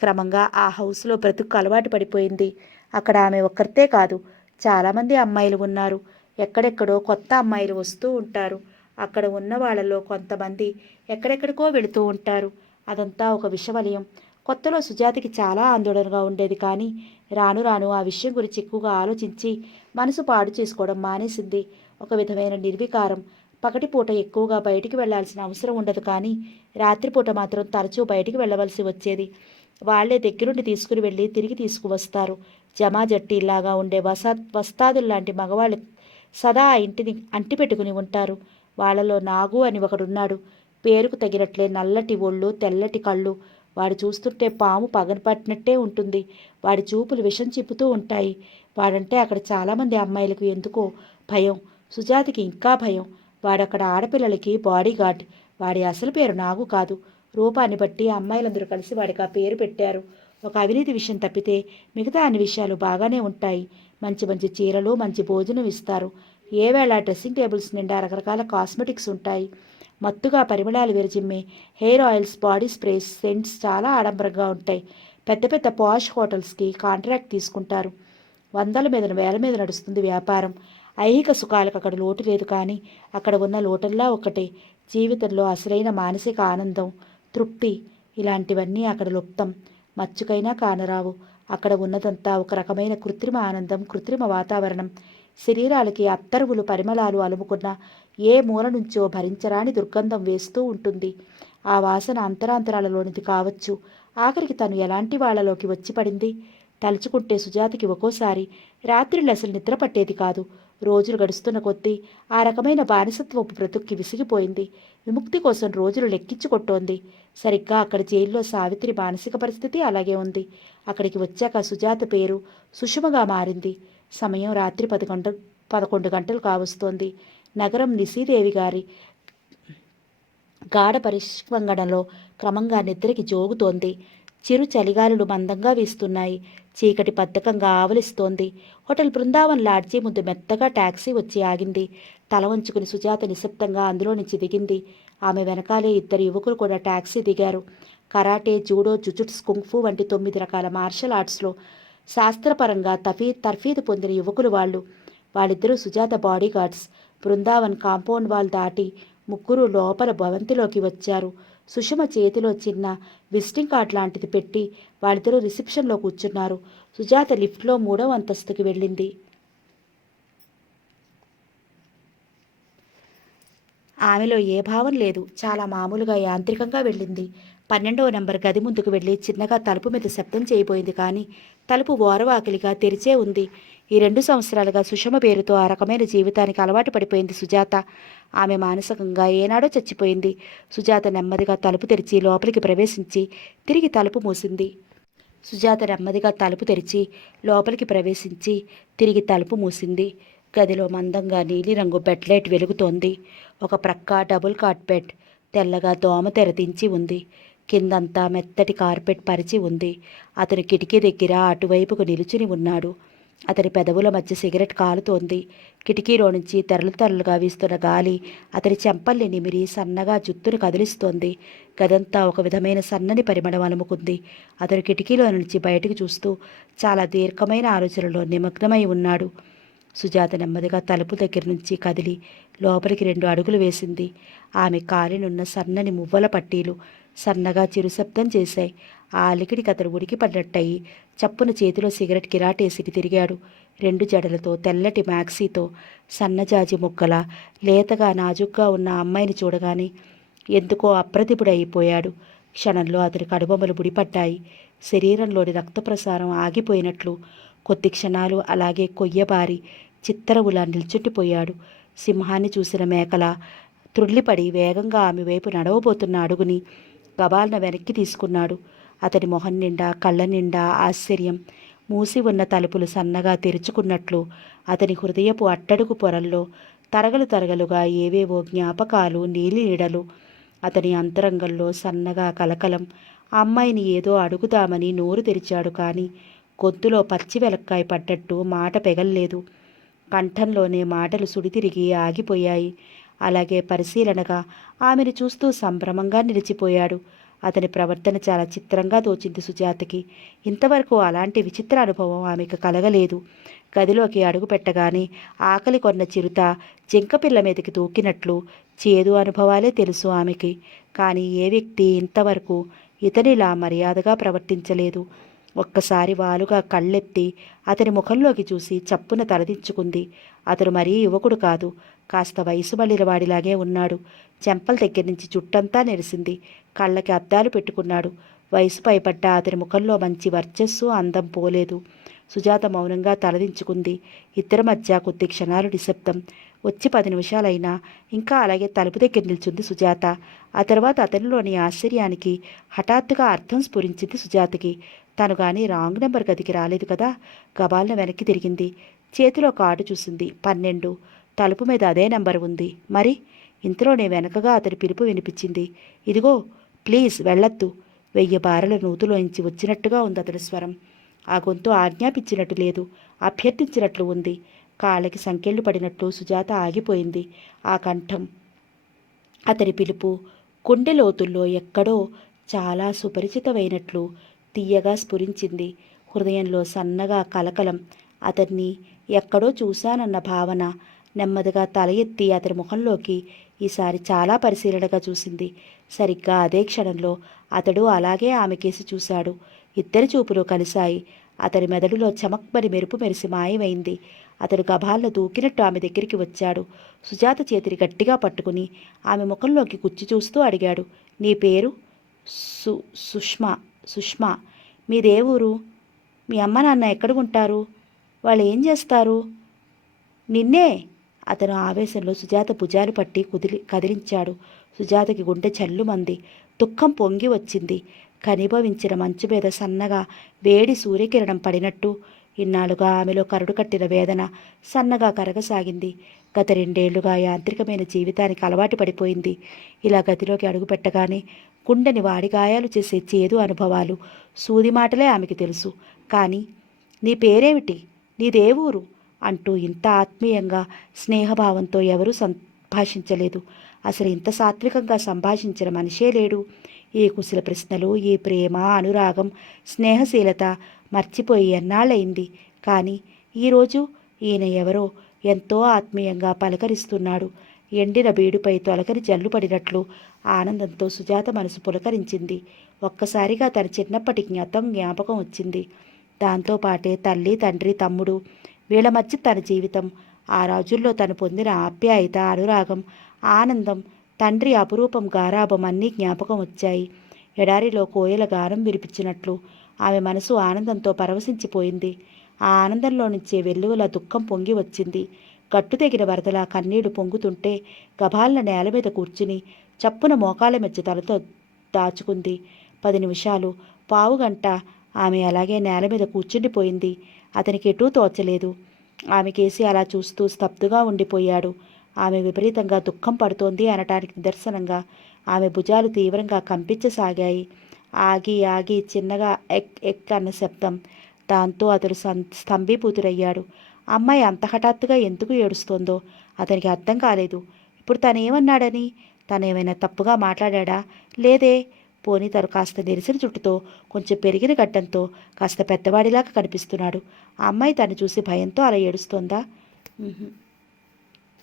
క్రమంగా ఆ హౌస్లో బ్రతుకు అలవాటు పడిపోయింది. అక్కడ ఆమె ఒక్కరితే కాదు, చాలామంది అమ్మాయిలు ఉన్నారు. ఎక్కడెక్కడో కొత్త అమ్మాయిలు వస్తూ ఉంటారు. అక్కడ ఉన్న వాళ్ళలో కొంతమంది ఎక్కడెక్కడికో వెళుతూ ఉంటారు. అదంతా ఒక విషవలయం. కొత్తలో సుజాతకి చాలా ఆందోళనగా ఉండేది. కానీ రాను రాను ఆ విషయం గురించి ఎక్కువగా ఆలోచించి మనసు పాడు చేసుకోవడం మానేసింది. ఒక విధమైన నిర్వికారం. పగటిపూట ఎక్కువగా బయటికి వెళ్లాల్సిన అవసరం ఉండదు. కానీ రాత్రిపూట మాత్రం తరచూ బయటికి వెళ్ళవలసి వచ్చేది. వాళ్లే దగ్గరుండి తీసుకుని వెళ్ళి తిరిగి తీసుకువస్తారు. జమాజట్టీలాగా ఉండే వస్తాదుల్లాంటి మగవాళ్ళు సదా ఆ ఇంటిని అంటిపెట్టుకుని ఉంటారు. వాళ్లలో నాగు అని ఒకడున్నాడు. పేరుకు తగినట్లే నల్లటి ఒళ్ళు, తెల్లటి కళ్ళు. వాడు చూస్తుంటే పాము పగనపట్టినట్టే ఉంటుంది. వాడి చూపులు విషం చిప్పుతూ ఉంటాయి. వాడంటే అక్కడ చాలామంది అమ్మాయిలకు ఎందుకో భయం. సుజాతకి ఇంకా భయం. వాడక్కడ ఆడపిల్లలకి బాడీగార్డ్. వాడి అసలు పేరు నాగు కాదు. రూపాన్ని బట్టి అమ్మాయిలందరూ కలిసి వాడికి ఆ పేరు పెట్టారు. ఒక అవినీతి విషయం తప్పితే మిగతా అన్ని విషయాలు బాగానే ఉంటాయి. మంచి మంచి చీరలు, మంచి భోజనం ఇస్తారు. ఏవేళ డ్రెస్సింగ్ టేబుల్స్ నిండా రకరకాల కాస్మెటిక్స్ ఉంటాయి. మత్తుగా పరిమళాలు విరజిమ్మే hair oils, body sprays, scents చాలా ఆడంబరంగా ఉంటాయి. పెద్ద పెద్ద పాష్ హోటల్స్కి కాంట్రాక్ట్ తీసుకుంటారు. వందల మీద వేల మీద నడుస్తుంది వ్యాపారం. ఐహిక సుఖాలకు అక్కడ లోటు లేదు. కానీ అక్కడ ఉన్న లోటల్లా ఒకటే. జీవితంలో అసలైన మానసిక ఆనందం, తృప్తి ఇలాంటివన్నీ అక్కడ లుప్తం. మచ్చుకైనా కానరావు. అక్కడ ఉన్నదంతా ఒక రకమైన కృత్రిమ ఆనందం, కృత్రిమ వాతావరణం. శరీరాలకి అత్తరువులు, పరిమళాలు అలుముకున్న ఏ మూల నుంచో భరించరాని దుర్గంధం వేస్తూ ఉంటుంది. ఆ వాసన అంతరాంతరాలలోనిది కావచ్చు. ఆఖరికి తను ఎలాంటి వాళ్లలోకి వచ్చి పడింది? తలుచుకుంటే సుజాతకి ఒక్కోసారి రాత్రిళ్ళు అసలు నిద్ర పట్టేది కాదు. రోజులు గడుస్తున్న కొద్దీ ఆ రకమైన బానిసత్వపు బ్రతుక్కి విసిగిపోయింది. విముక్తి కోసం రోజులు లెక్కించుకొట్టోంది. సరిగ్గా అక్కడ జైల్లో సావిత్రి మానసిక పరిస్థితి అలాగే ఉంది. అక్కడికి వచ్చాక సుజాత పేరు సుషమగా మారింది. సమయం రాత్రి 11 గంటలు కావస్తోంది. నగరం నిశీదేవి గారి గాఢ పరిష్వంగణలో క్రమంగా నిద్రకి జోగుతోంది. చిరు చలిగాలులు మందంగా వీస్తున్నాయి. చీకటి బద్ధకంగా ఆవలిస్తోంది. హోటల్ బృందావన్ లాడ్జీ ముందు మెత్తగా టాక్సీ వచ్చి ఆగింది. తల వంచుకుని సుజాత నిశ్శబ్దంగా అందులో నుంచి దిగింది. ఆమె వెనకాలే 2 యువకులు కూడా టాక్సీ దిగారు. కరాటే, జూడో, జుజుట్స్, కుంగ్ఫూ వంటి 9 రకాల మార్షల్ ఆర్ట్స్లో శాస్త్రపరంగా తర్ఫీదు పొందిన యువకులు వాళ్ళు. వాళ్ళిద్దరూ Sujatha bodyguards. Brindavan compound wall దాటి ముగ్గురు లోపల భవంతిలోకి వచ్చారు. సుషమ చేతిలో చిన్న విజిటింగ్ కార్డ్ లాంటిది పెట్టి వాళ్ళిద్దరూ రిసెప్షన్లో కూర్చున్నారు. సుజాత లిఫ్ట్లో 3వ అంతస్తుకి వెళ్ళింది. ఆమెలో ఏ భావం లేదు. చాలా మామూలుగా యాంత్రికంగా వెళ్ళింది. 12వ నెంబర్ గది ముందుకు వెళ్ళి చిన్నగా తలుపు మీద శబ్దం చేయబోయింది. కానీ తలుపు ఓరవాకిలిగా తెరిచే ఉంది. ఈ 2 సంవత్సరాలుగా సుషమ పేరుతో ఆ రకమైన జీవితానికి అలవాటు పడిపోయింది సుజాత. ఆమె మానసికంగా ఏనాడో చచ్చిపోయింది. సుజాత నెమ్మదిగా తలుపు తెరిచి లోపలికి ప్రవేశించి తిరిగి తలుపు మూసింది. సుజాత నెమ్మదిగా తలుపు తెరిచి లోపలికి ప్రవేశించి తిరిగి తలుపు మూసింది. గదిలో మందంగా నీలిరంగు బెడ్ లైట్ వెలుగుతోంది. ఒక ప్రక్క డబుల్ కాట్ బెడ్. తెల్లగా దోమ తెరదించి ఉంది. కిందంతా మెత్తటి కార్పెట్ పరిచి ఉంది. అతను కిటికీ దగ్గర అటువైపుకు నిలుచుని ఉన్నాడు. అతని పెదవుల మధ్య సిగరెట్ కాలుతోంది. కిటికీలో నుంచి తెరలు తెరలుగా వీస్తున్న గాలి అతని చెంపల్ని నిమిరి సన్నగా జుత్తును కదిలిస్తోంది. గదంతా ఒక విధమైన సన్నని పరిమళం అలుముకుంది. అతను కిటికీలో నుంచి బయటకు చూస్తూ చాలా దీర్ఘమైన ఆలోచనలో నిమగ్నమై ఉన్నాడు. సుజాత నెమ్మదిగా తలుపు దగ్గర నుంచి కదిలి లోపలికి 2 అడుగులు వేసింది. ఆమె కాలినున్న సన్నని మువ్వల పట్టీలు సన్నగా చిరుశబ్దం చేశాయి. ఆ అలికిడికి అతను ఉడికి పడ్డట్టయి చప్పున చేతిలో సిగరెట్ కిరాటేసి తిరిగాడు. 2 జడలతో, తెల్లటి మ్యాక్సీతో, సన్నజాజి ముక్కల లేతగా నాజుగ్గా ఉన్న అమ్మాయిని చూడగానే ఎందుకో అప్రతిభుడైపోయాడు. క్షణంలో అతని కనుబొమ్మలు ముడిపడ్డాయి. శరీరంలోని రక్త ప్రసారం ఆగిపోయినట్లు కొద్ది క్షణాలు అలాగే కొయ్యబారి చిత్తరవులా నిల్చుండిపోయాడు. సింహాన్ని చూసిన మేకల త్రుళ్ళిపడి వేగంగా ఆమె వైపు నడవబోతున్న అడుగుని గబాల్న వెనక్కి తీసుకున్నాడు. అతని మొహం నిండా, కళ్ళ నిండా ఆశ్చర్యం. మూసి ఉన్న తలుపులు సన్నగా తెరుచుకున్నట్లు అతని హృదయపు అట్టడుగు పొరల్లో తరగలు తరగలుగా ఏవేవో జ్ఞాపకాలు, నీలి నీడలు. అతని అంతరంగంలో సన్నగా కలకలం. ఆ అమ్మాయిని ఏదో అడుగుదామని నోరు తెరిచాడు. కానీ గొంతులో పచ్చి వెలక్కాయ పడ్డట్టు మాట పెగల్లేదు. కంఠంలోనే మాటలు సుడితిరిగి ఆగిపోయాయి. అలాగే పరిశీలనగా ఆమెను చూస్తూ సంభ్రమంగా నిలిచిపోయాడు. అతని ప్రవర్తన చాలా చిత్రంగా తోచింది సుజాతకి. ఇంతవరకు అలాంటి విచిత్ర అనుభవం ఆమెకు కలగలేదు. గదిలోకి అడుగు పెట్టగానే ఆకలి కొన్న చిరుత జింకపిల్ల మీదకి దూకినట్లు చేదు అనుభవాలే తెలుసు ఆమెకి. కానీ ఏ వ్యక్తి ఇంతవరకు ఇతనిలా మర్యాదగా ప్రవర్తించలేదు. ఒక్కసారి వాలుగా కళ్ళెత్తి అతని ముఖంలోకి చూసి చప్పున తలదించుకుంది. అతను మరీ యువకుడు కాదు, కాస్త వయసు మళ్ళిన వాడిలాగే ఉన్నాడు. చెంపల దగ్గర నుంచి జుట్టంతా నెరిసింది. కళ్ళకి అద్దాలు పెట్టుకున్నాడు. వయసు పైపడ్డ అతని ముఖంలో మంచి వర్చస్సు, అందం పోలేదు. సుజాత మౌనంగా తలదించుకుంది. ఇద్దరి మధ్య కొద్ది క్షణాలు నిశ్శబ్దం. వచ్చి 10 నిమిషాలైనా ఇంకా అలాగే తలుపు దగ్గర నిల్చుంది సుజాత. ఆ తర్వాత అతనిలోని ఆశ్చర్యానికి హఠాత్తుగా అర్థం స్ఫురించింది సుజాతకి. తను కానీ రాంగ్ నెంబర్ గదికి రాలేదు కదా. గబాల్న వెనక్కి తిరిగింది. చేతిలో కార్డు చూసింది. 12. తలుపు మీద అదే నెంబర్ ఉంది. మరి ఇంతలోనే వెనకగా అతని పిలుపు వినిపించింది. ఇదిగో, ప్లీజ్ వెళ్ళొద్దు. 1000 బారెల నూతులోంచి వచ్చినట్టుగా ఉంది అతని స్వరం. ఆ గొంతు ఆజ్ఞాపించినట్టు లేదు, అభ్యర్థించినట్లు ఉంది. కాళ్ళకి సంకెళ్ళు పడినట్లు సుజాత ఆగిపోయింది. ఆ కంఠం, అతని పిలుపు గుండె లోతుల్లో ఎక్కడో చాలా సుపరిచితమైనట్లు తీయగా స్ఫురించింది. హృదయంలో సన్నగా కలకలం. అతన్ని ఎక్కడో చూశానన్న భావన. నెమ్మదిగా తల ఎత్తి అతని ముఖంలోకి ఈసారి చాలా పరిశీలనగా చూసింది. సరిగ్గా అదే క్షణంలో అతడు అలాగే ఆమె కేసి చూశాడు. ఇద్దరి చూపులు కలిశాయి. అతని మెదడులో చమక్మని మెరుపు మెరిసి మాయమైంది. అతడు గభాలను దూకినట్టు ఆమె దగ్గరికి వచ్చాడు. సుజాత చేతిని గట్టిగా పట్టుకుని ఆమె ముఖంలోకి గుచ్చి చూస్తూ అడిగాడు. నీ పేరు? సుష్మా. సుష్మా. మీదే ఊరు? మీ అమ్మ నాన్న ఎక్కడ ఉంటారు? వాళ్ళు ఏం చేస్తారు? నిన్నే. అతను ఆవేశంలో సుజాత భుజాలు పట్టి కదిలించాడు. సుజాతకి గుండె చల్లుమంది. దుఃఖం పొంగి వచ్చింది. కనిభవించిన మంచు మీద సన్నగా వేడి సూర్యకిరణం పడినట్టు ఇన్నాళ్ళుగా ఆమెలో కరుడు కట్టిన వేదన సన్నగా కరగసాగింది. గత 2 ఏళ్లుగా యాంత్రికమైన జీవితానికి అలవాటు పడిపోయింది. ఇలా గదిలోకి అడుగుపెట్టగానే గుండెని వాడిగాయాలు చేసే చేదు అనుభవాలు, సూది మాటలే ఆమెకి తెలుసు. కానీ నీ పేరేమిటి? నీదే ఊరు? అంటూ ఇంత ఆత్మీయంగా స్నేహభావంతో ఎవరూ సంభాషించలేదు. అసలు ఇంత సాత్వికంగా సంభాషించిన మనిషే లేడు. ఈ కుశల ప్రశ్నలు, ఈ ప్రేమ, అనురాగం, స్నేహశీలత మర్చిపోయి ఎన్నాళ్ళయింది. కానీ ఈరోజు ఈయన ఎవరో ఎంతో ఆత్మీయంగా పలకరిస్తున్నాడు. ఎండిన బీడుపై తొలకరి జల్లుపడినట్లు ఆనందంతో సుజాత మనసు పులకరించింది. ఒక్కసారిగా తన చిన్నప్పటి జ్ఞాపకం వచ్చింది. దాంతోపాటే తల్లి, తండ్రి, తమ్ముడు, వీళ్ళ మధ్య తన జీవితం, ఆ రోజుల్లో తను పొందిన ఆప్యాయత, అనురాగం, ఆనందం, తండ్రి అపురూపం, గారాభం అన్నీ జ్ఞాపకం వచ్చాయి. ఎడారిలో కోయల గానం వినిపించినట్లు ఆమె మనసు ఆనందంతో పరవశించిపోయింది. ఆ ఆనందంలో నుంచే వెల్లువల దుఃఖం పొంగి వచ్చింది. గట్టు తెగిన వరదలా కన్నీడు పొంగుతుంటే గభాలన నేల మీద కూర్చుని చప్పున మోకాళ్ళ మధ్య తలతో దాచుకుంది. 10 నిమిషాలు, పావుగంట ఆమె అలాగే నేల మీద కూర్చుండిపోయింది. అతనికి ఎటూ తోచలేదు. ఆమెకేసి అలా చూస్తూ స్తబ్దుగా ఉండిపోయాడు. ఆమె విపరీతంగా దుఃఖం పడుతోంది అనటానికి నిదర్శనంగా ఆమె భుజాలు తీవ్రంగా కంపించసాగాయి. ఆగి ఆగి చిన్నగా ఎక్ ఎక్ అన్న శబ్దం. దాంతో అతడు స్తంభీభూతుడయ్యాడు. అమ్మాయి అంత హఠాత్తుగా ఎందుకు ఏడుస్తోందో అతనికి అర్థం కాలేదు. ఇప్పుడు తనేమన్నాడని? తనేమైనా తప్పుగా మాట్లాడా? లేదే. పోనీ తను కాస్త నెరిసిన జుట్టుతో, కొంచెం పెరిగిన గడ్డంతో కాస్త పెద్దవాడిలాగా కనిపిస్తున్నాడు. ఆ అమ్మాయి తను చూసి భయంతో అలా ఏడుస్తోందా?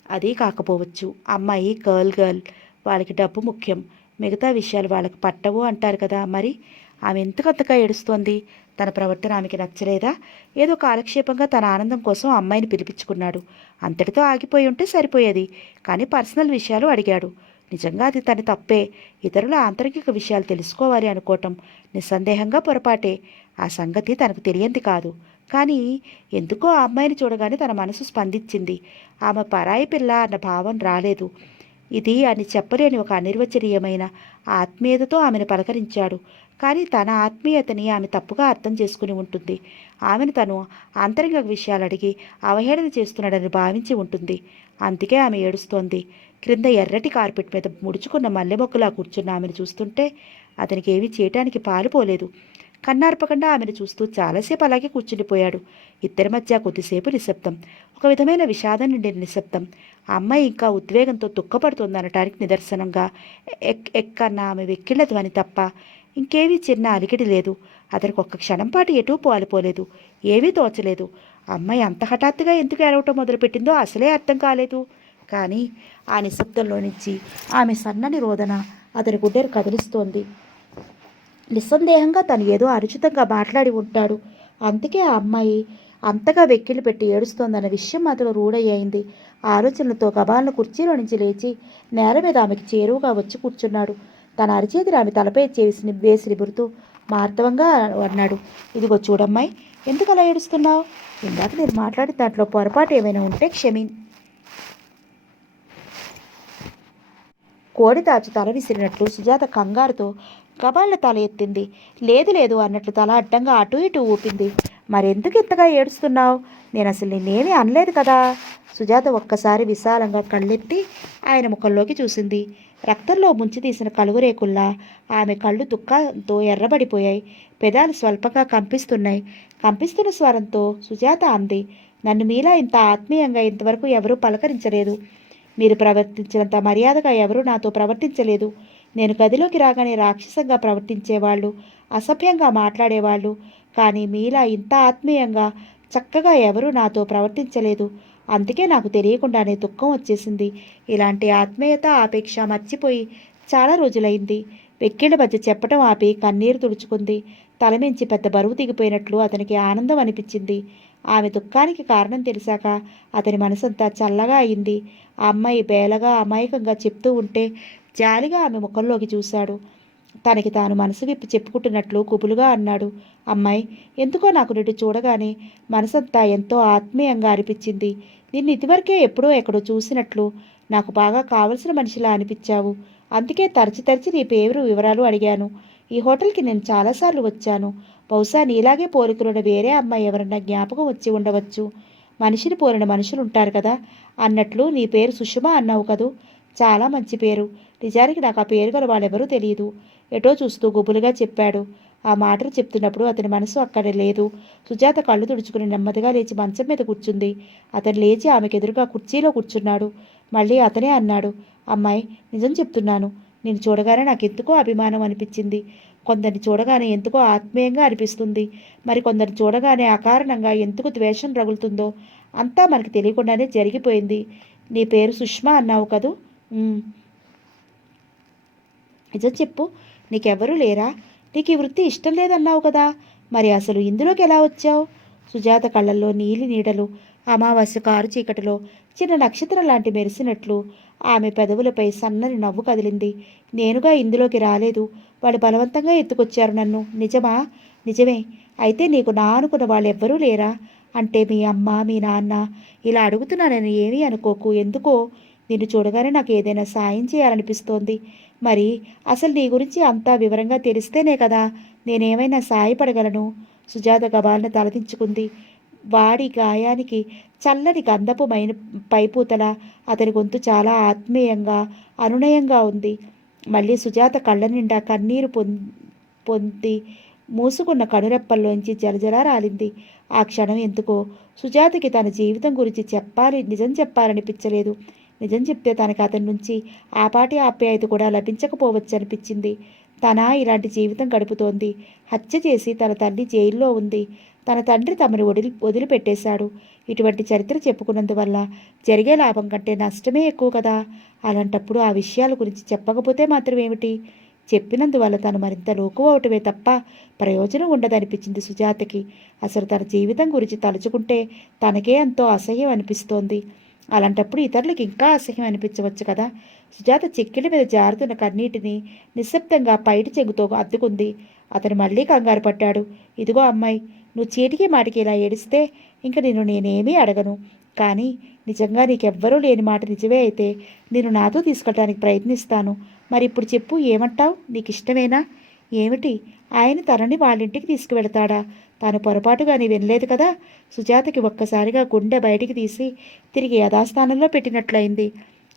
అది కాకపోవచ్చు. అమ్మాయి గర్ల్. వాళ్ళకి డబ్బు ముఖ్యం, మిగతా విషయాలు వాళ్ళకి పట్టవు అంటారు కదా. మరి ఆమె ఎంతకంతగా ఏడుస్తోంది? తన ప్రవర్తన ఆమెకి నచ్చలేదా? ఏదో కాలక్షేపంగా తన ఆనందం కోసం అమ్మాయిని పిలిపించుకున్నాడు. అంతటితో ఆగిపోయి ఉంటే సరిపోయేది. కానీ పర్సనల్ విషయాలు అడిగాడు. నిజంగా అది తన తప్పే. ఇతరుల ఆంతరిక విషయాలు తెలుసుకోవాలి అనుకోవటం నిస్సందేహంగా పొరపాటే. ఆ సంగతి తనకు తెలియంది కాదు. కానీ ఎందుకో ఆ అమ్మాయిని చూడగానే తన మనసు స్పందించింది. ఆమె పరాయి పిల్ల అన్న భావం రాలేదు. ఇది అని చెప్పలేని ఒక అనిర్వచనీయమైన ఆత్మీయతతో ఆమెను పలకరించాడు. కానీ తన ఆత్మీయతని ఆమె తప్పుగా అర్థం చేసుకుని ఉంటుంది. ఆమెను తను ఆంతరిక విషయాలు అడిగి అవహేళన చేస్తున్నాడని భావించి ఉంటుంది. అందుకే ఆమె ఏడుస్తోంది. క్రింద ఎర్రటి కార్పెట్ మీద ముడుచుకున్న మల్లె మొక్కలా కూర్చున్న ఆమెను చూస్తుంటే అతనికి ఏమీ చేయటానికి పాలుపోలేదు. కన్నార్పకుండా ఆమెను చూస్తూ చాలాసేపు అలాగే కూర్చుండిపోయాడు. ఇద్దరి మధ్య కొద్దిసేపు నిశ్శబ్దం, ఒక విధమైన విషాదం నిండిన నిశ్శబ్దం. ఆ అమ్మాయి ఇంకా ఉద్వేగంతో దుఃఖపడుతోందనటానికి నిదర్శనంగా ఎక్కన్న ఆమె వెక్కిళ్ల ధ్వని తప్ప ఇంకేమీ చిన్న అలికిడి లేదు. అతనికి ఒక్క క్షణం పాటు ఎటూ పాలిపోలేదు, ఏమీ తోచలేదు. అమ్మాయి అంత హఠాత్తుగా ఎందుకు ఏడవటం మొదలుపెట్టిందో అసలే అర్థం కాలేదు. కానీ ఆ నిశ్శబ్దంలో నుంచి ఆమె సన్నని రోదన అతని గుండెను కదిలిస్తోంది. నిస్సందేహంగా తను ఏదో అనుచితంగా మాట్లాడి ఉంటాడు, అందుకే ఆ అమ్మాయి అంతగా వెక్కిళ్ళు పెట్టి ఏడుస్తోందన్న విషయం అతను రూఢయ్యింది. ఆలోచనలతో గబాలను కుర్చీలో నుంచి లేచి నేల మీద ఆమెకి చేరువుగా వచ్చి కూర్చున్నాడు. తన అరిచేతిని ఆమె తలపై వేసి నిబురుతూ మార్తవంగా అన్నాడు, ఇదిగో చూడమ్మాయి, ఎందుకు అలా ఏడుస్తున్నావు? ఇందాక నేను మాట్లాడిన దాంట్లో పొరపాటు ఏమైనా ఉంటే కోడి తాచు తల విసిరినట్లు సుజాత కంగారుతో గబాళ్ళ తల ఎత్తింది. లేదు లేదు అన్నట్లు తల అడ్డంగా అటు ఇటు ఊపింది. మరెందుకు ఇంతగా ఏడుస్తున్నావు? నేను అసలు నిన్నేమీ అనలేదు కదా. సుజాత ఒక్కసారి విశాలంగా కళ్ళెత్తి ఆయన ముఖంలోకి చూసింది. రక్తంలో ముంచి తీసిన కలుగురేకుల్లా ఆమె కళ్ళు దుఃఖంతో ఎర్రబడిపోయాయి. పెదాలు స్వల్పంగా కంపిస్తున్నాయి. కంపిస్తున్న స్వరంతో సుజాత అంది, నన్ను మీలా ఇంత ఆత్మీయంగా ఇంతవరకు ఎవరూ పలకరించలేదు. మీరు ప్రవర్తించినంత మర్యాదగా ఎవరూ నాతో ప్రవర్తించలేదు. నేను గదిలోకి రాగానే రాక్షసంగా ప్రవర్తించేవాళ్ళు, అసభ్యంగా మాట్లాడేవాళ్ళు. కానీ మీలా ఇంత ఆత్మీయంగా చక్కగా ఎవరూ నాతో ప్రవర్తించలేదు. అందుకే నాకు తెలియకుండానే దుఃఖం వచ్చేసింది. ఇలాంటి ఆత్మీయత ఆపేక్ష మర్చిపోయి చాలా రోజులైంది. వెక్కిళ్ళ మధ్య చెప్పటం ఆపి కన్నీరు తుడుచుకుంది. తలమించి పెద్ద బరువు దిగిపోయినట్లు అతనికి ఆనందం అనిపించింది. ఆమె దుఃఖానికి కారణం తెలిసాక అతని మనసంతా చల్లగా అయింది. ఆ అమ్మాయి బేలగా అమాయకంగా చెప్తూ ఉంటే జాలిగా ఆమె ముఖంలోకి చూశాడు. తనకి తాను మనసు విప్పి చెప్పుకుంటున్నట్లు కుబులుగా అన్నాడు, అమ్మాయి, ఎందుకో నాకు నిన్ను చూడగానే మనసంతా ఎంతో ఆత్మీయంగా అనిపించింది. నిన్ను ఇదివరకే ఎప్పుడో ఎక్కడో చూసినట్లు నాకు బాగా కావలసిన మనిషిలా అనిపించావు. అందుకే తరచి తరచి నీ పేరు వివరాలు అడిగాను. ఈ హోటల్కి నేను చాలాసార్లు వచ్చాను. బహుశా నీలాగే పోలికలున్న వేరే అమ్మాయి ఎవరన్నా జ్ఞాపకం వచ్చి ఉండవచ్చు. మనిషిని పోలిన మనుషులు ఉంటారు కదా. అన్నట్లు నీ పేరు సుషమ అన్నావు కదూ. చాలా మంచి పేరు. నిజానికి నాకు ఆ పేరు గల వాళ్ళెవరూ తెలియదు. ఎటో చూస్తూ గుబులుగా చెప్పాడు. ఆ మాటలు చెప్తున్నప్పుడు అతని మనసు అక్కడ లేదు. సుజాత కళ్ళు తుడుచుకుని నెమ్మదిగా లేచి మంచం మీద కూర్చుంది. అతను లేచి ఆమెకు ఎదురుగా కుర్చీలో కూర్చున్నాడు. మళ్ళీ అతనే అన్నాడు, అమ్మాయి, నిజం చెప్తున్నాను. నేను చూడగానే నాకు ఎందుకో అభిమానం అనిపించింది. కొందరిని చూడగానే ఎందుకో ఆత్మీయంగా అనిపిస్తుంది. మరి కొందరిని చూడగానే అకారణంగా ఎందుకు ద్వేషం రగులుతుందో అంతా మనకు తెలియకుండానే జరిగిపోయింది. నీ పేరు సుష్మా అన్నావు కదూ. నిజం చెప్పు, నీకెవ్వరూ లేరా? నీకు ఈ వృత్తి ఇష్టం లేదన్నావు కదా. మరి అసలు ఇందులోకి ఎలా వచ్చావు? సుజాత కళ్ళల్లో నీలి నీడలు అమావాస్య కారు చీకటిలో చిన్న నక్షత్రం లాంటి మెరిసినట్లు ఆమె పెదవులపై సన్నని నవ్వు కదిలింది. నేనుగా ఇందులోకి రాలేదు. వాళ్ళు బలవంతంగా ఎత్తుకొచ్చారు నన్ను. నిజమా? నిజమే. అయితే నీకు నా అనుకున్న వాళ్ళెవ్వరూ లేరా? అంటే మీ అమ్మ, మీ నాన్న? ఇలా అడుగుతున్నానని ఏమీ అనుకోకు. ఎందుకో నిన్ను చూడగానే నాకు ఏదైనా సాయం చేయాలనిపిస్తోంది. మరి అసలు నీ గురించి అంతా వివరంగా తెలిస్తేనే కదా నేనేమైనా సాయపడగలను. సుజాత గబాలను తలదించుకుంది. వాడి గాయానికి చల్లని గంధపు పైపూతల అతని గొంతు చాలా ఆత్మీయంగా అనునయంగా ఉంది. మళ్ళీ సుజాత కళ్ళ నిండా కన్నీరు పొంది మూసుకున్న కనురెప్పల్లోంచి జలజలా రాలింది. ఆ క్షణం ఎందుకో సుజాతకి తన జీవితం గురించి నిజం చెప్పాలనిపించలేదు. నిజం చెప్తే తనకు అతని నుంచి ఆపాటి ఆప్యాయత కూడా లభించకపోవచ్చు అనిపించింది. తన ఇలాంటి జీవితం గడుపుతోంది. హత్య చేసి తన తల్లి జైల్లో ఉంది. తన తండ్రి తమను వదిలిపెట్టేశాడు. ఇటువంటి చరిత్ర చెప్పుకున్నందువల్ల జరిగే లాభం కంటే నష్టమే ఎక్కువ కదా. అలాంటప్పుడు ఆ విషయాల గురించి చెప్పకపోతే మాత్రం ఏమిటి? చెప్పినందువల్ల తను మరింత లోకు అవటమే తప్ప ప్రయోజనం ఉండదనిపించింది సుజాతకి. అసలు తన జీవితం గురించి తలుచుకుంటే తనకే ఎంతో అసహ్యం అనిపిస్తోంది. అలాంటప్పుడు ఇతరులకు ఇంకా అసహ్యం అనిపించవచ్చు కదా. సుజాత చెక్కిళ్ళ మీద జారుతున్న కన్నీటిని నిశ్శబ్దంగా పైటి చెంగుతో అద్దుకుంది. అతను మళ్ళీ కంగారు పడ్డాడు. ఇదిగో అమ్మాయి, నువ్వు చీటికి మాటికి ఇలా ఏడిస్తే ఇంక నేనేమీ అడగను. కానీ నిజంగా నీకెవ్వరూ లేని మాట నిజమే అయితే నేను నాతో తీసుకెళ్ళడానికి ప్రయత్నిస్తాను. మరి ఇప్పుడు చెప్పు, ఏమంటావు? నీకు ఇష్టమేనా? ఏమిటి? ఆయన తనని వాళ్ళింటికి తీసుకువెళతాడా? తాను పొరపాటుగాని వినలేదు కదా. సుజాతకి ఒక్కసారిగా గుండె బయటికి తీసి తిరిగి యథాస్థానంలో పెట్టినట్లయింది.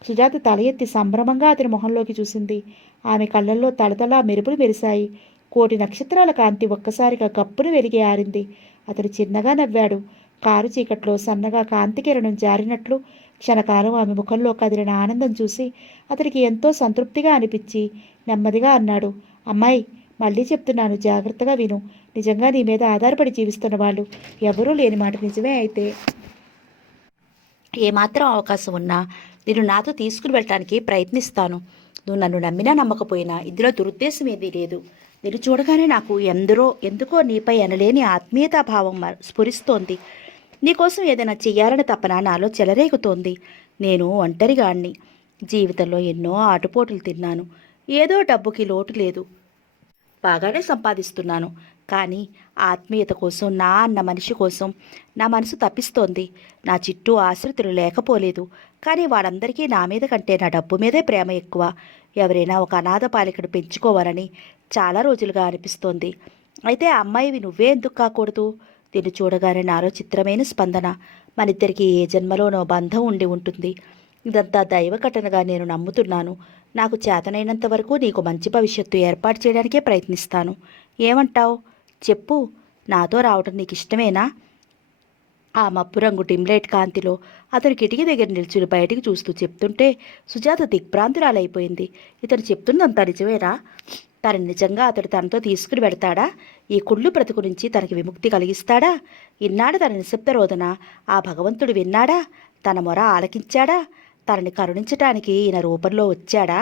సుజాత తల ఎత్తి సంభ్రమంగా అతని మొహంలోకి చూసింది. ఆమె కళ్ళల్లో తళతళ మెరుపులు మెరిశాయి. కోటి నక్షత్రాల కాంతి ఒక్కసారిగా గప్పును వెలిగి ఆరింది. అతడు చిన్నగా నవ్వాడు. కారు చీకట్లో సన్నగా కాంతి కిరణం జారినట్లు క్షణకాలం ఆమె ముఖంలో కదిలిన ఆనందం చూసి అతడికి ఎంతో సంతృప్తిగా అనిపించి నెమ్మదిగా అన్నాడు, అమ్మాయి, మళ్ళీ చెప్తున్నాను, జాగ్రత్తగా విను. నిజంగా నీ మీద ఆధారపడి జీవిస్తున్న వాళ్ళు ఎవరూ లేని మాట నిజమే అయితే ఏమాత్రం అవకాశం ఉన్నా నేను నాతో తీసుకుని వెళ్ళటానికి ప్రయత్నిస్తాను. నువ్వు నన్ను నమ్మినా నమ్మకపోయినా ఇందులో దురుద్దేశం ఏదీ లేదు. నేను చూడగానే నాకు ఎందుకో నీపై అనలేని ఆత్మీయతాభావం స్ఫురిస్తోంది. నీకోసం ఏదైనా చెయ్యాలని తపన నాలో చెలరేగుతోంది. నేను ఒంటరిగాణ్ణి. జీవితంలో ఎన్నో ఆటుపోటులు తిన్నాను. ఏదో డబ్బుకి లోటు లేదు. బాగానే సంపాదిస్తున్నాను. కానీ ఆత్మీయత కోసం, నా అన్న మనిషి కోసం నా మనసు తప్పిస్తోంది. నా చుట్టూ ఆశ్రితులు లేకపోలేదు. కానీ వాళ్ళందరికీ నా మీద కంటే నా డబ్బు మీదే ప్రేమ ఎక్కువ. ఎవరైనా ఒక అనాథ బాలికను పెంచుకోవాలని చాలా రోజులుగా అనిపిస్తోంది. అయితే ఆ అమ్మాయివి నువ్వే ఎందుకు కాకూడదు? దీన్ని చూడగానే నాలో చిత్రమైన స్పందన. మనిద్దరికీ ఏ జన్మలోనో బంధం ఉండి ఉంటుంది. ఇదంతా దైవ ఘటనగా నేను నమ్ముతున్నాను. నాకు చేతనైనంత వరకు నీకు మంచి భవిష్యత్తు ఏర్పాటు చేయడానికే ప్రయత్నిస్తాను. ఏమంటావు? చెప్పు. నాతో రావటం నీకు ఇష్టమేనా? ఆ మబ్బు రంగు డిమ్లైట్ కాంతిలో అతను కిటికీ దగ్గర నిల్చుని బయటికి చూస్తూ చెప్తుంటే సుజాత దిగ్భ్రాంతురాలైపోయింది. ఇతను చెప్తుందంతా నిజమేనా? నిజంగా అతడు తనతో తీసుకుని వెడతాడా? ఈ కుళ్ళు బ్రతుకు నుంచి తనకి విముక్తి కలిగిస్తాడా? ఇన్నాడు తన నిశ్శబ్ద రోదన ఆ భగవంతుడు విన్నాడా? తన మొర ఆలకించాడా? తనని కరుణించటానికి ఈయన రూపంలో వచ్చాడా?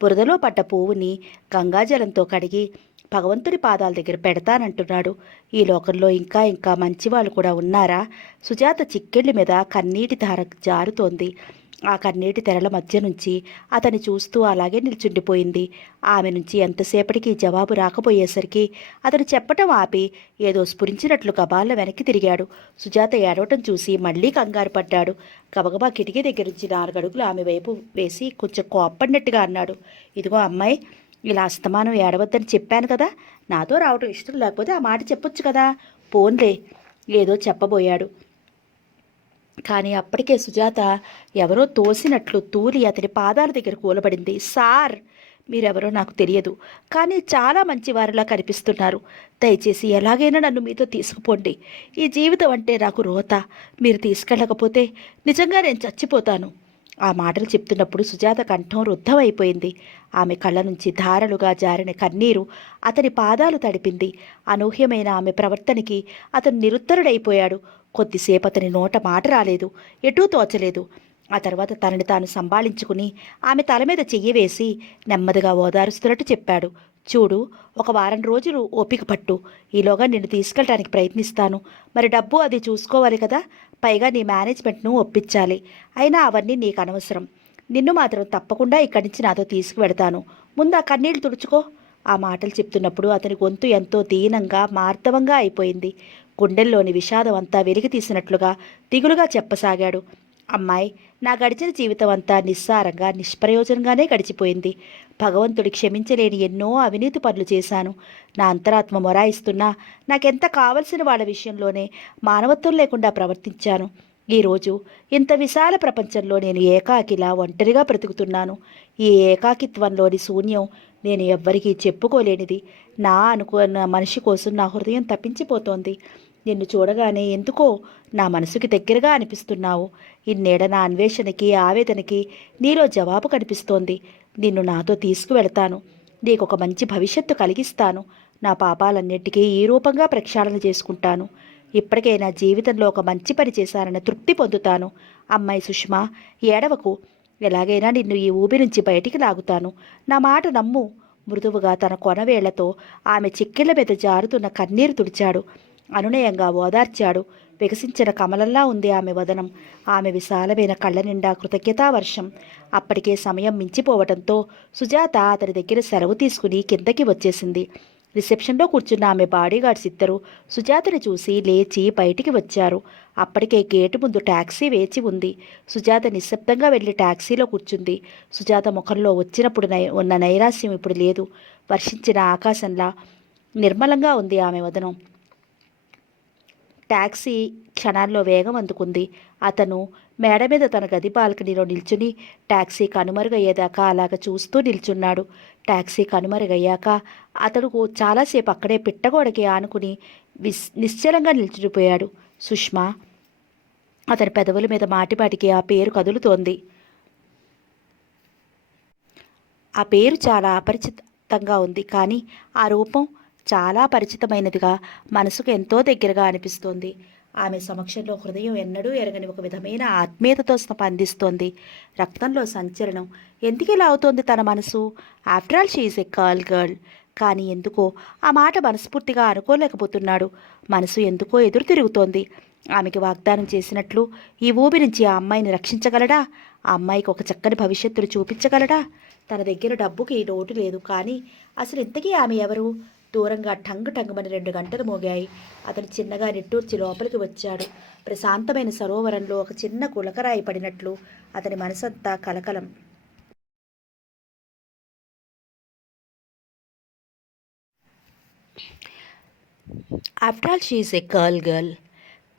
బురదలో పడ్డ పువ్వుని గంగాజలంతో కడిగి భగవంతుడి పాదాల దగ్గర పెడతానంటున్నాడు. ఈ లోకంలో ఇంకా ఇంకా మంచివాళ్ళు కూడా ఉన్నారా? సుజాత చిక్కెళ్ళి మీద కన్నీటి ధార జారుతోంది. ఆ కన్నీటి తెరల మధ్య నుంచి అతన్ని చూస్తూ అలాగే నిల్చుండిపోయింది. ఆమె నుంచి ఎంతసేపటికి జవాబు రాకపోయేసరికి అతను చెప్పటం ఆపి ఏదో స్ఫురించినట్లు గబాల్ల వెనక్కి తిరిగాడు. సుజాత ఏడవటం చూసి మళ్లీ కంగారు పడ్డాడు. గబగబా కిటికీ దగ్గర నుంచి 4 అడుగులు ఆమె వైపు వేసి కొంచెం కోప్పడినట్టుగా అన్నాడు, ఇదిగో అమ్మాయి, ఇలా అస్తమానం ఏడవద్దని చెప్పాను కదా. నాతో రావటం ఇష్టం లేకపోతే ఆ మాట చెప్పొచ్చు కదా. పోన్లే ఏదో చెప్పబోయాడు. కానీ అప్పటికే సుజాత ఎవరో తోసినట్లు తూలి అతని పాదాల దగ్గర కూలబడింది. సార్, మీరెవరో నాకు తెలియదు, కానీ చాలా మంచివారిలా కనిపిస్తున్నారు. దయచేసి ఎలాగైనా నన్ను మీతో తీసుకుపోండి. ఈ జీవితం అంటే నాకు రోత. మీరు తీసుకెళ్ళకపోతే నిజంగా నేను చచ్చిపోతాను. ఆ మాటలు చెప్తున్నప్పుడు సుజాత కంఠం రుద్ధమైపోయింది. ఆమె కళ్ళ నుంచి ధారలుగా జారిన కన్నీరు అతని పాదాలు తడిపింది. అనూహ్యమైన ఆమె ప్రవర్తనకి అతను నిరుత్తరుడైపోయాడు. కొద్దిసేపు అతని నోట మాట రాలేదు, ఎటూ తోచలేదు. ఆ తర్వాత తనని తాను సంభాళించుకుని ఆమె తల మీద చెయ్యి వేసి నెమ్మదిగా ఓదారుస్తున్నట్టు చెప్పాడు, చూడు, 1 వారం రోజులు ఓపిక పట్టు. ఈలోగా నిన్ను తీసుకెళ్ళడానికి ప్రయత్నిస్తాను. మరి డబ్బు అది చూసుకోవాలి కదా. పైగా నీ మేనేజ్మెంట్ను ఒప్పించాలి. అయినా అవన్నీ నీకు అనవసరం. నిన్ను మాత్రం తప్పకుండా ఇక్కడి నుంచి నాతో తీసుకువెడతాను. ముందు ఆ కన్నీళ్లు తుడుచుకో. ఆ మాటలు చెప్తున్నప్పుడు అతని గొంతు ఎంతో దీనంగా మార్దవంగా అయిపోయింది. గుండెల్లోని విషాదం అంతా వెలికి తీసినట్లుగా దిగులుగా చెప్పసాగాడు, అమ్మాయి, నా గడిచిన జీవితం అంతా నిస్సారంగా నిష్ప్రయోజనంగానే గడిచిపోయింది. భగవంతుడి క్షమించలేని ఎన్నో అవినీతి పనులు చేశాను. నా అంతరాత్మ మొరాయిస్తున్నా నాకెంత కావలసిన వాళ్ళ విషయంలోనే మానవత్వం లేకుండా ప్రవర్తించాను. ఈరోజు ఇంత విశాల ప్రపంచంలో నేను ఏకాకిలా ఒంటరిగా బ్రతుకుతున్నాను. ఈ ఏకాకిత్వంలోని శూన్యం నేను ఎవ్వరికీ చెప్పుకోలేనిది. నా అనుకున్న మనిషి కోసం నా హృదయం తప్పించిపోతోంది. నిన్ను చూడగానే ఎందుకో నా మనసుకి దగ్గరగా అనిపిస్తున్నావు. ఇన్నేడ నా అన్వేషణకి, ఆవేదనకి నీలో జవాబు కనిపిస్తోంది. నిన్ను నాతో తీసుకువెళతాను. నీకొక మంచి భవిష్యత్తు కలిగిస్తాను. నా పాపాలన్నిటికీ ఈ రూపంగా ప్రక్షాళన చేసుకుంటాను. ఇప్పటికైనా జీవితంలో ఒక మంచి పని చేశానన్న తృప్తి పొందుతాను. అమ్మాయి సుష్మా, ఏడవకు. ఎలాగైనా నిన్ను ఈ ఊబి నుంచి బయటికి లాగుతాను. నా మాట నమ్ము. మృదువుగా తన కొనవేళ్లతో ఆమె చిక్కిళ్ల మీద జారుతున్న కన్నీరు తుడిచాడు. అనునయంగా ఓదార్చాడు. వికసించిన కమలంలా ఉంది ఆమె వదనం. ఆమె విశాలమైన కళ్ళ నిండా కృతజ్ఞతావర్షం. అప్పటికే సమయం మించిపోవడంతో సుజాత అతని దగ్గర సెలవు తీసుకుని కిందకి వచ్చేసింది. రిసెప్షన్లో కూర్చున్న ఆమె బాడీగార్డ్స్ ఇద్దరు సుజాతని చూసి లేచి బయటికి వచ్చారు. అప్పటికే గేటు ముందు టాక్సీ వేచి ఉంది. సుజాత నిశ్శబ్దంగా వెళ్ళి టాక్సీలో కూర్చుంది. సుజాత ముఖంలో వచ్చినప్పుడు ఉన్న నైరాశ్యం ఇప్పుడు లేదు. వర్షించిన ఆకాశంలా నిర్మలంగా ఉంది ఆమె వదనం. టాక్సీ క్షణాల్లో వేగం అందుకుంది. అతను మేడ మీద తన గది బాల్కనీలో నిల్చుని టాక్సీ కనుమరుగయ్యేదాకా అలాగ చూస్తూ నిల్చున్నాడు. టాక్సీ కనుమరుగయ్యాక అతడు చాలాసేపు అక్కడే పిట్టగోడకి ఆనుకుని నిశ్చలంగా నిల్చుడిపోయాడు. సుష్మా. అతని పెదవుల మీద మాటిమాటికి ఆ పేరు కదులుతోంది. ఆ పేరు చాలా అపరిచితంగా ఉంది, కానీ ఆ రూపం చాలా పరిచితమైనదిగా, మనసుకు ఎంతో దగ్గరగా అనిపిస్తోంది. ఆమె సమక్షంలో హృదయం ఎన్నడూ ఎరగని ఒక విధమైన ఆత్మీయతతో స్పందిస్తోంది. రక్తంలో సంచలనం. ఎందుకిలా అవుతోంది తన మనసు? After all she is a girl. కానీ ఎందుకో ఆ మాట మనస్ఫూర్తిగా అనుకోలేకపోతున్నాడు. మనసు ఎందుకో ఎదురు తిరుగుతోంది. ఆమెకి వాగ్దానం చేసినట్లు ఈ ఊబి నుంచి ఆ అమ్మాయిని రక్షించగలడా? ఆ అమ్మాయికి ఒక చక్కని భవిష్యత్తును చూపించగలడా? తన దగ్గర డబ్బుకి లోటు లేదు, కానీ అసలు ఇంతకీ ఆమె ఎవరు? దూరంగా టంగుమని 2 గంటలు మోగాయి. అతను చిన్నగా నిట్టూర్చి లోపలికి వచ్చాడు. ప్రశాంతమైన సరోవరంలో ఒక చిన్న కులకరాయి పడినట్లు అతని మనసంతా కలకలం. After all she is a girl.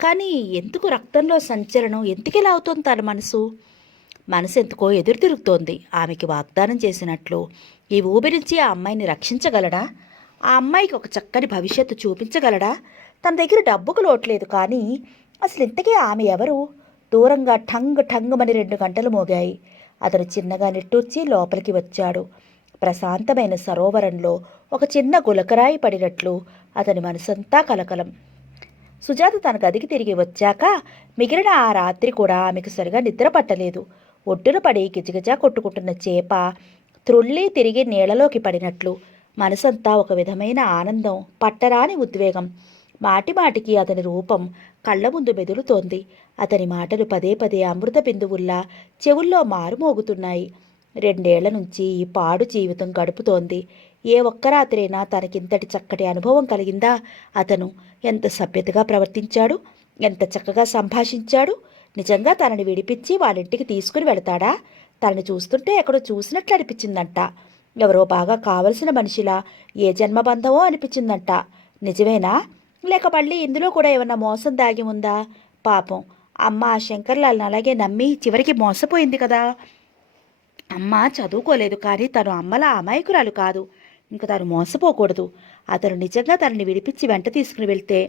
కానీ ఎందుకు రక్తంలో సంచలనం? ఎందుకెలా అవుతుంది తన మనసు ఎందుకో ఎదురు తిరుగుతోంది. ఆమెకి వాగ్దానం చేసినట్లు ఈ ఊబి నుంచి ఆ అమ్మాయిని రక్షించగలడా? ఆ అమ్మాయికి ఒక చక్కని భవిష్యత్తు చూపించగలడా? తన దగ్గర డబ్బుకు లోట్లేదు, కానీ అసలు ఇంతకీ ఆమె ఎవరు? దూరంగా టంగుమని 2 గంటలు మోగాయి. అతను చిన్నగా నిట్టూర్చి లోపలికి వచ్చాడు. ప్రశాంతమైన సరోవరంలో ఒక చిన్న గులకరాయి పడినట్లు అతని మనసంతా కలకలం. సుజాత తన గదికి తిరిగి వచ్చాక మిగిలిన ఆ రాత్రి కూడా ఆమెకు సరిగా నిద్ర పట్టలేదు. ఒడ్డున పడి గిజగిజా కొట్టుకుంటున్న చేప త్రుళ్ళి తిరిగి నీళ్లలోకి పడినట్లు మనసంతా ఒక విధమైన ఆనందం, పట్టరాని ఉద్వేగం. మాటిమాటికి అతని రూపం కళ్ల ముందు మెదులుతోంది. అతని మాటలు పదే పదే అమృత బిందువుల్లా చెవుల్లో మారుమోగుతున్నాయి. 2 ఏళ్ల నుంచి ఈ పాడు జీవితం గడుపుతోంది. ఏ ఒక్క రాత్రైనా తనకింతటి చక్కటి అనుభవం కలిగిందా? అతను ఎంత సభ్యతగా ప్రవర్తించాడు, ఎంత చక్కగా సంభాషించాడు. నిజంగా తనని విడిపించి వాళ్ళింటికి తీసుకుని వెళతాడా? తనని చూస్తుంటే ఎక్కడో చూసినట్లు అనిపించిందంట. ఎవరో బాగా కావలసిన మనిషిలా, ఏ జన్మబంధమో అనిపించిందంట. నిజమేనా? లేక మళ్ళీ ఇందులో కూడా ఏమన్నా మోసం దాగి ఉందా? పాపం అమ్మ ఆ శంకర్లాల్ని అలాగే నమ్మి చివరికి మోసపోయింది కదా. అమ్మ చదువుకోలేదు, కానీ తను అమ్మలా అమాయకురాలు కాదు. ఇంక తను మోసపోకూడదు. అతను నిజంగా తనని విడిపించి వెంట తీసుకుని వెళ్తే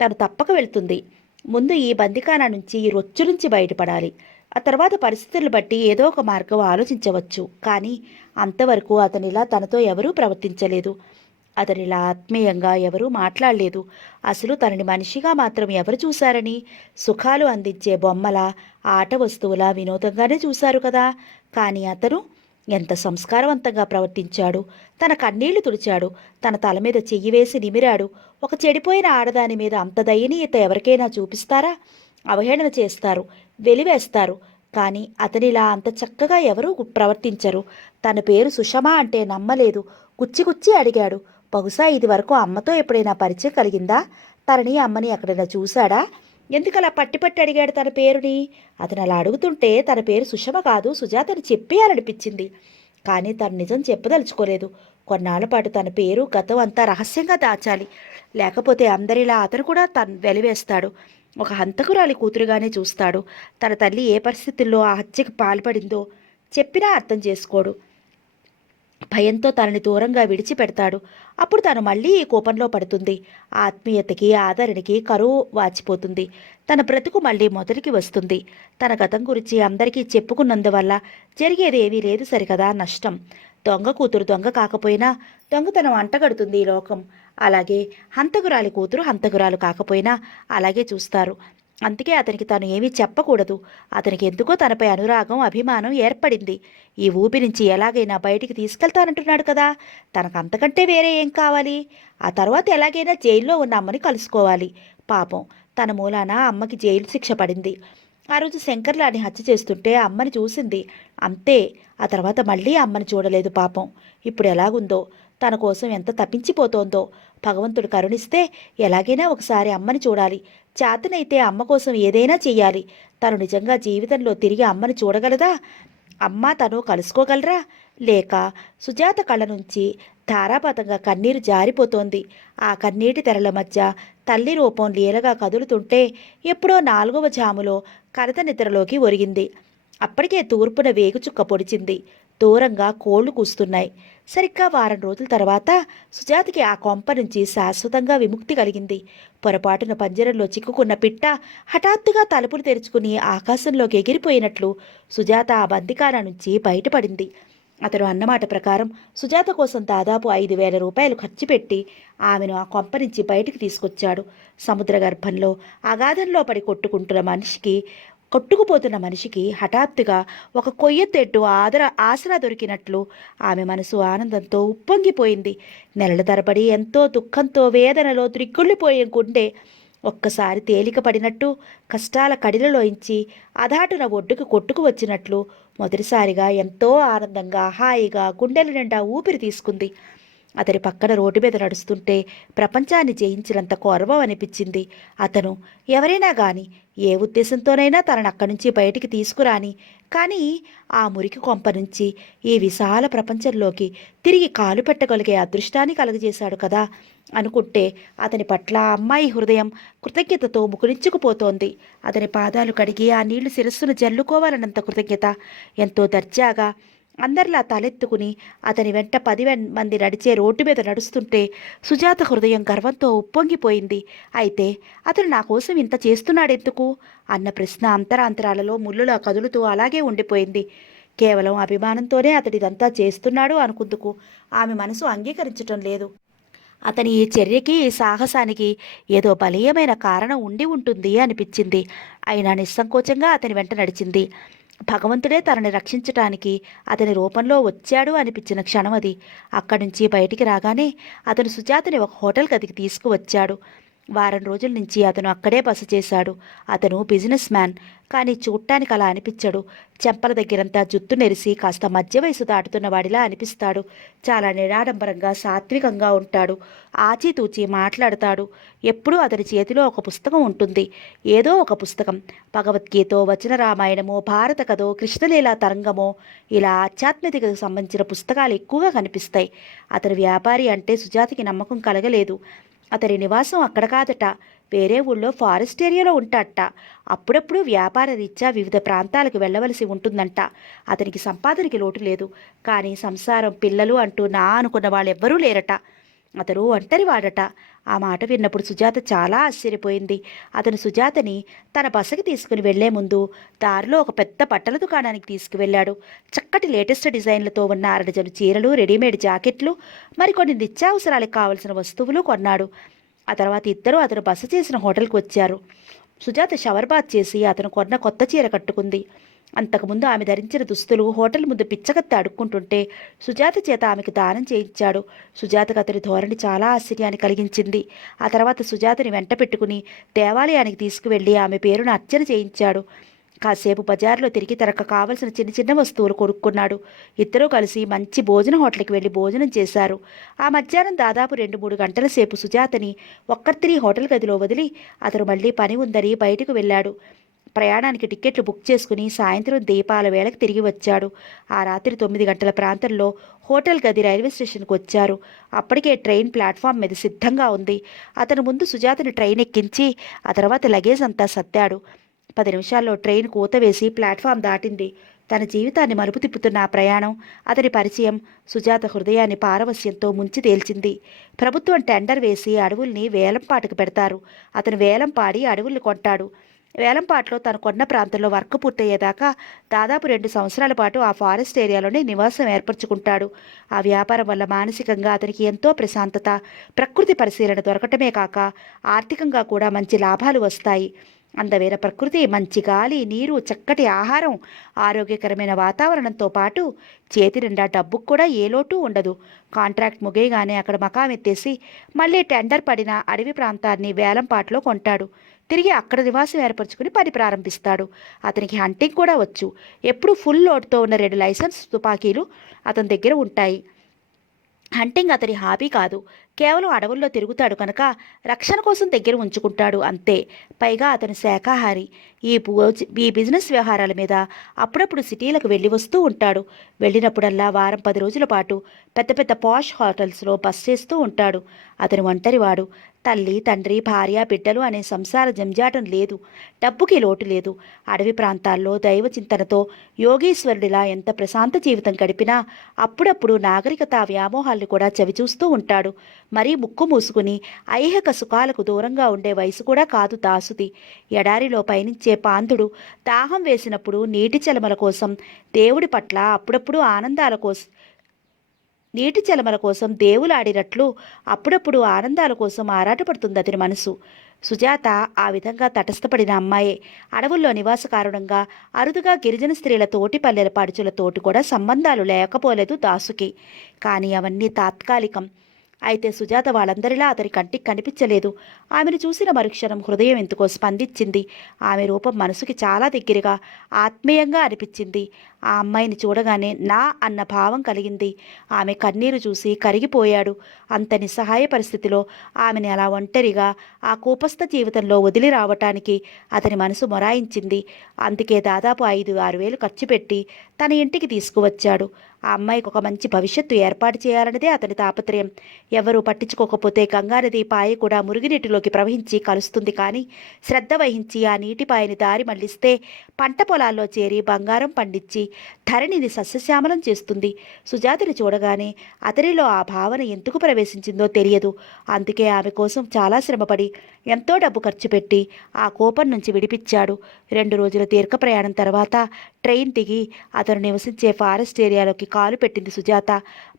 తను తప్పక వెళ్తుంది. ముందు ఈ బందికానా నుంచి, ఈ రొచ్చు నుంచి బయటపడాలి. ఆ తర్వాత పరిస్థితులను బట్టి ఏదో ఒక మార్గం ఆలోచించవచ్చు. కానీ అంతవరకు అతనిలా తనతో ఎవరూ ప్రవర్తించలేదు. అతనిలా ఆత్మీయంగా ఎవరూ మాట్లాడలేదు. అసలు తనని మనిషిగా మాత్రం ఎవరు చూశారని? సుఖాలు అందించే బొమ్మల, ఆట వస్తువులా వినోదంగానే చూశారు కదా. కానీ అతను ఎంత సంస్కారవంతంగా ప్రవర్తించాడు. తన కన్నీళ్లు తుడిచాడు. తన తల మీద చెయ్యి వేసి నిమిరాడు. ఒక చెడిపోయిన ఆడదాని మీద అంత దయనీయత ఎవరికైనా చూపిస్తారా? అవహేళన చేస్తారు, వెలివేస్తారు. కానీ అతనిలా అంత చక్కగా ఎవరూ ప్రవర్తించరు. తన పేరు సుషమా అంటే నమ్మలేదు. కుచ్చి అడిగాడు. బహుశా ఇది వరకు అమ్మతో ఎప్పుడైనా పరిచయం కలిగిందా? తనని అమ్మని ఎక్కడైనా చూశాడా? ఎందుకలా పట్టి అడిగాడు తన పేరుని? అతను అలా అడుగుతుంటే తన పేరు సుషమ కాదు, సుజాతని చెప్పేయాలనిపించింది. కానీ తను నిజం చెప్పదలుచుకోలేదు. కొన్నాళ్ల పాటు తన పేరు, గతం అంతా రహస్యంగా దాచాలి. లేకపోతే అందరిలా అతను కూడా వెలివేస్తాడు. ఒక హంతకురాలి కూతురుగానే చూస్తాడు. తన తల్లి ఏ పరిస్థితుల్లో ఆ హత్యకి పాల్పడిందో చెప్పినా అర్థం చేసుకోడు. భయంతో తనని దూరంగా విడిచిపెడతాడు. అప్పుడు తను మళ్ళీ ఈ కోపంలో పడుతుంది. ఆత్మీయతకి, ఆదరణకి కరువు వాచిపోతుంది. తన బ్రతుకు మళ్ళీ మొదటికి వస్తుంది. తన గతం గురించి అందరికీ చెప్పుకున్నందువల్ల జరిగేది ఏమీ లేదు సరికదా. నష్టం. దొంగ కూతురు దొంగ కాకపోయినా దొంగతనం అంటగడుతుంది ఈ లోకం. అలాగే హంతకురాలి కూతురు హంతకురాలు కాకపోయినా అలాగే చూస్తారు. అందుకే అతనికి తాను ఏమీ చెప్పకూడదు. అతనికి ఎందుకో తనపై అనురాగం, అభిమానం ఏర్పడింది. ఈ ఊపి నుంచి ఎలాగైనా బయటికి తీసుకెళ్తానంటున్నాడు కదా. తనకు అంతకంటే వేరే ఏం కావాలి? ఆ తర్వాత ఎలాగైనా జైల్లో ఉన్న అమ్మని కలుసుకోవాలి. పాపం తన మూలాన అమ్మకి జైలు శిక్ష పడింది. ఆ రోజు శంకర్లాని హత్య చేస్తుంటే అమ్మని చూసింది, అంతే. ఆ తర్వాత మళ్ళీ అమ్మని చూడలేదు. పాపం ఇప్పుడు ఎలాగుందో, తన కోసం ఎంత తప్పించిపోతోందో. భగవంతుడు కరుణిస్తే ఎలాగైనా ఒకసారి అమ్మని చూడాలి. చేతనైతే అమ్మ కోసం ఏదైనా చెయ్యాలి. తను నిజంగా జీవితంలో తిరిగి అమ్మని చూడగలదా? అమ్మ తను కలుసుకోగలరా? లేక సుజాత కళ్ళ నుంచి ధారాపాతంగా కన్నీరు జారిపోతోంది. ఆ కన్నీటి తెరల మధ్య తల్లి రూపం లీలగా కదులుతుంటే ఎప్పుడో 4వ జాములో కలత నిద్రలోకి ఒరిగింది. అప్పటికే తూర్పున వేగుచుక్క పొడిచింది. దూరంగా కోళ్లు కూస్తున్నాయి. సరిగ్గా వారం రోజుల తర్వాత సుజాతకి ఆ కొంప నుంచి శాశ్వతంగా విముక్తి కలిగింది. పొరపాటున పంజరంలో చిక్కుకున్న పిట్ట హఠాత్తుగా తలుపులు తెరుచుకుని ఆకాశంలోకి ఎగిరిపోయినట్లు సుజాత ఆ బందికార నుంచి బయటపడింది. అతను అన్నమాట ప్రకారం సుజాత కోసం దాదాపు 5,000 రూపాయలు ఖర్చు పెట్టి ఆమెను ఆ కొంప నుంచి బయటికి తీసుకొచ్చాడు. సముద్ర గర్భంలో అగాధంలో పడి కొట్టుకుపోతున్న మనిషికి హఠాత్తుగా ఒక కొయ్యతెట్టు ఆసరా దొరికినట్లు ఆమె మనసు ఆనందంతో ఉప్పొంగిపోయింది. నెలల తరబడి ఎంతో దుఃఖంతో వేదనలో త్రిక్కుళ్ళిపోయే గుండె ఒక్కసారి తేలిక పడినట్టు, కష్టాల కడిలలోంచి అదాటున ఒడ్డుకు కొట్టుకు వచ్చినట్లు మొదటిసారిగా ఎంతో ఆనందంగా హాయిగా గుండెల నిండా ఊపిరి తీసుకుంది. అతని పక్కన రోడ్డు మీద నడుస్తుంటే ప్రపంచాన్ని జయించినంత గౌరవం అనిపించింది. అతను ఎవరైనా గాని ఏ ఉద్దేశంతోనైనా తనను అక్కడి నుంచి బయటికి తీసుకురాని, కానీ ఆ మురికి కొంప నుంచి ఈ విశాల ప్రపంచంలోకి తిరిగి కాలు పెట్టగలిగే అదృష్టాన్ని కలుగజేశాడు కదా అనుకుంటే అతని పట్ల ఆ అమ్మాయి హృదయం కృతజ్ఞతతో ముకురించుకుపోతోంది. అతని పాదాలు కడిగి ఆ నీళ్లు శిరస్సును జల్లుకోవాలన్నంత కృతజ్ఞత. ఎంతో దర్జాగా అందరిలా తలెత్తుకుని అతని వెంట 10 మంది నడిచే రోడ్డు మీద నడుస్తుంటే సుజాత హృదయం గర్వంతో ఉప్పొంగిపోయింది. అయితే అతను నా కోసం ఇంత చేస్తున్నాడెందుకు అన్న ప్రశ్న అంతరాంతరాలలో ముళ్ళులా కదులుతూ అలాగే ఉండిపోయింది. కేవలం అభిమానంతోనే అతడిదంతా చేస్తున్నాడు అనుకుందుకు ఆమె మనసు అంగీకరించటం లేదు. అతని ఈ చర్యకి ఈ సాహసానికి ఏదో బలీయమైన కారణం ఉండి ఉంటుంది అనిపించింది. అయినా నిస్సంకోచంగా అతని వెంట నడిచింది. భగవంతుడే తనని రక్షించటానికి అతని రూపంలో వచ్చాడు అనిపించిన క్షణం అది. అక్కడి నుంచి బయటికి రాగానే అతను సుజాతని ఒక హోటల్ గదికి తీసుకువచ్చాడు. వారం రోజుల నుంచి అతను అక్కడే బస చేశాడు. అతను బిజినెస్ మ్యాన్, కానీ చూడటానికి అలా అనిపించడు. చెంపల దగ్గరంతా జుత్తు నెరిసి కాస్త మధ్య వయసు దాటుతున్న వాడిలా అనిపిస్తాడు. చాలా నిరాడంబరంగా సాత్వికంగా ఉంటాడు. ఆచితూచి మాట్లాడతాడు. ఎప్పుడూ అతని చేతిలో ఒక పుస్తకం ఉంటుంది. ఏదో ఒక పుస్తకం, భగవద్గీతో, వచన రామాయణమో, భారత కథో, కృష్ణలీలా తరంగమో, ఇలా ఆధ్యాత్మికతకు సంబంధించిన పుస్తకాలు ఎక్కువగా కనిపిస్తాయి. అతని వ్యాపారి అంటే సుజాతకి నమ్మకం కలగలేదు. అతని నివాసం అక్కడ కాదట, వేరే ఊళ్ళో ఫారెస్ట్ ఏరియాలో ఉంటాడట. అప్పుడప్పుడు వ్యాపార రీత్యా వివిధ ప్రాంతాలకు వెళ్ళవలసి ఉంటుందంట. అతనికి సంపాదనకి లోటు లేదు, కానీ సంసారం, పిల్లలు అంటూ నా అనుకున్న వాళ్ళెవ్వరూ లేరట. అతను ఒంటరివాడట. ఆ మాట విన్నప్పుడు సుజాత చాలా ఆశ్చర్యపోయింది. అతను సుజాతని తన బసకి తీసుకుని వెళ్లే ముందు దారిలో ఒక పెద్ద బట్టల దుకాణానికి తీసుకువెళ్ళాడు. చక్కటి లేటెస్ట్ డిజైన్లతో ఉన్న 6 డజను చీరలు, రెడీమేడ్ జాకెట్లు, మరికొన్ని నిత్యావసరాలకు కావలసిన వస్తువులు కొన్నాడు. ఆ తర్వాత ఇద్దరూ అతను బస చేసిన హోటల్కి వచ్చారు. సుజాత షవర్ బాత్ చేసి అతను కొన్న కొత్త చీర కట్టుకుంది. అంతకుముందు ఆమె ధరించిన దుస్తులు హోటల్ ముందు పిచ్చగత్తి అడుక్కుంటుంటే సుజాత చేత ఆమెకు దానం చేయించాడు. సుజాతకు అతని ధోరణి చాలా ఆశ్చర్యాన్ని కలిగించింది. ఆ తర్వాత సుజాతని వెంట పెట్టుకుని దేవాలయానికి తీసుకువెళ్ళి ఆమె పేరును అర్చన చేయించాడు. కాసేపు బజార్లో తిరిగి తనకు కావలసిన చిన్న చిన్న వస్తువులు కొనుక్కున్నాడు. ఇద్దరూ కలిసి మంచి భోజన హోటల్కి వెళ్ళి భోజనం చేశారు. ఆ మధ్యాహ్నం దాదాపు 2-3 గంటల సేపు సుజాతని ఒక్కర్తిని హోటల్ గదిలో వదిలి అతను మళ్ళీ పని ఉందని బయటకు వెళ్ళాడు. ప్రయాణానికి టిక్కెట్లు బుక్ చేసుకుని సాయంత్రం దీపాల వేళకు తిరిగి వచ్చాడు. ఆ రాత్రి 9 గంటల ప్రాంతంలో హోటల్ గది రైల్వే స్టేషన్కి వచ్చారు. అప్పటికే ట్రైన్ ప్లాట్ఫామ్ మీద సిద్ధంగా ఉంది. అతను ముందు సుజాతని ట్రైన్ ఎక్కించి ఆ తర్వాత లగేజ్ అంతా సర్దాడు. 10 నిమిషాల్లో ట్రైన్ కూత వేసి ప్లాట్ఫామ్ దాటింది. తన జీవితాన్ని మలుపు తిప్పుతున్న ఆ ప్రయాణం, అతని పరిచయం సుజాత హృదయాన్ని పారవస్యంతో ముంచి తేల్చింది. ప్రభుత్వం టెండర్ వేసి అడవుల్ని వేలంపాటకు పెడతారు. అతను వేలం పాడి అడవుల్ని కొంటాడు. వేలంపాట్లో తను కొన్న ప్రాంతంలో వర్క్ పూర్తయ్యేదాకా దాదాపు 2 సంవత్సరాల పాటు ఆ ఫారెస్ట్ ఏరియాలోనే నివాసం ఏర్పరచుకుంటాడు. ఆ వ్యాపారం వల్ల మానసికంగా అతనికి ఎంతో ప్రశాంతత, ప్రకృతి పరిశీలన దొరకటమే కాక ఆర్థికంగా కూడా మంచి లాభాలు వస్తాయి. అందమైన ప్రకృతి, మంచి గాలి, నీరు, చక్కటి ఆహారం, ఆరోగ్యకరమైన వాతావరణంతో పాటు చేతి నిండా డబ్బుకు కూడా ఏ లోటు ఉండదు. కాంట్రాక్ట్ ముగియగానే అక్కడ మకాం ఎత్తేసి మళ్ళీ టెండర్ పడిన అడవి ప్రాంతాన్ని వేలంపాట్లో కొంటాడు. తిరిగి అక్కడ నివాసం ఏర్పరచుకుని పని ప్రారంభిస్తాడు. అతనికి హంటింగ్ కూడా వచ్చు. ఎప్పుడు ఫుల్ లోడ్తో ఉన్న 2 లైసెన్స్ తుపాకీలు అతని దగ్గర ఉంటాయి. హంటింగ్ అతని హాబీ కాదు, కేవలం అడవుల్లో తిరుగుతాడు కనుక రక్షణ కోసం దగ్గర ఉంచుకుంటాడు అంతే. పైగా అతను శాకాహారి. ఈ బిజినెస్ వ్యవహారాల మీద అప్పుడప్పుడు సిటీలకు వెళ్ళి వస్తూ ఉంటాడు. వెళ్ళినప్పుడల్లా వారం 10 రోజుల పాటు పెద్ద పెద్ద పాష్ హోటల్స్లో బస్ చేస్తూ ఉంటాడు. అతను ఒంటరివాడు. తల్లి, తండ్రి, భార్య, బిడ్డలు అనే సంసార జంజాటం లేదు. డబ్బుకి లోటు లేదు. అడవి ప్రాంతాల్లో దైవ చింతనతో యోగీశ్వరుడిలా ఎంత ప్రశాంత జీవితం గడిపినా అప్పుడప్పుడు నాగరికతా వ్యామోహాల్ని కూడా చవిచూస్తూ ఉంటాడు. మరీ ముక్కు మూసుకుని ఐహిక సుఖాలకు దూరంగా ఉండే వయసు కూడా కాదు దాసుది. ఎడారిలో పయనించే పాంధుడు దాహం వేసినప్పుడు నీటి చలమల కోసం దేవుడి పట్ల అప్పుడప్పుడు నీటి చలమల కోసం దేవులాడినట్లు అప్పుడప్పుడు ఆనందాల కోసం ఆరాటపడుతుంది అతని మనసు. సుజాత ఆ విధంగా తటస్థపడిన అమ్మాయే. అడవుల్లో నివాస కారణంగా అరుదుగా గిరిజన స్త్రీల తోటి పల్లెల పడుచులతోటి కూడా సంబంధాలు లేకపోలేదు దాసుకి. కానీ అవన్నీ తాత్కాలికం. అయితే సుజాత వాళ్ళందరిలా అతని కంటికి కనిపించలేదు. ఆమెను చూసిన మరుక్షణం హృదయం ఎందుకో స్పందించింది. ఆమె రూపం మనసుకి చాలా దగ్గరగా, ఆత్మీయంగా అనిపించింది. ఆ అమ్మాయిని చూడగానే నా అన్న భావం కలిగింది. ఆమె కన్నీరు చూసి కరిగిపోయాడు. అంత నిస్సహాయ పరిస్థితిలో ఆమెని అలా ఒంటరిగా ఆ కూపస్థ జీవితంలో వదిలి రావటానికి అతని మనసు మొరాయించింది. అందుకే దాదాపు 5-6 వేలు ఖర్చు పెట్టి తన ఇంటికి తీసుకువచ్చాడు. ఆ అమ్మాయికి ఒక మంచి భవిష్యత్తు ఏర్పాటు చేయాలన్నదే అతని తాపత్రయం. ఎవరూ పట్టించుకోకపోతే గంగానది పాయ కూడా మురుగునీటిలోకి ప్రవహించి కలుస్తుంది. కానీ శ్రద్ధ వహించి ఆ నీటిపాయని దారి మళ్లిస్తే పంట పొలాల్లో చేరి బంగారం పండించి ధరణిని సస్యశ్యామలం చేస్తుంది. సుజాతని చూడగానే అతనిలో ఆ భావన ఎందుకు ప్రవేశించిందో తెలియదు. అందుకే ఆమె కోసం చాలా శ్రమపడి ఎంతో డబ్బు ఖర్చు పెట్టి ఆ కోపం నుంచి విడిపించాడు. 2 రోజుల దీర్ఘ ప్రయాణం తర్వాత ట్రైన్ దిగి అతను నివసించే ఫారెస్ట్ ఏరియాలోకి కాలు పెట్టింది సుజాత.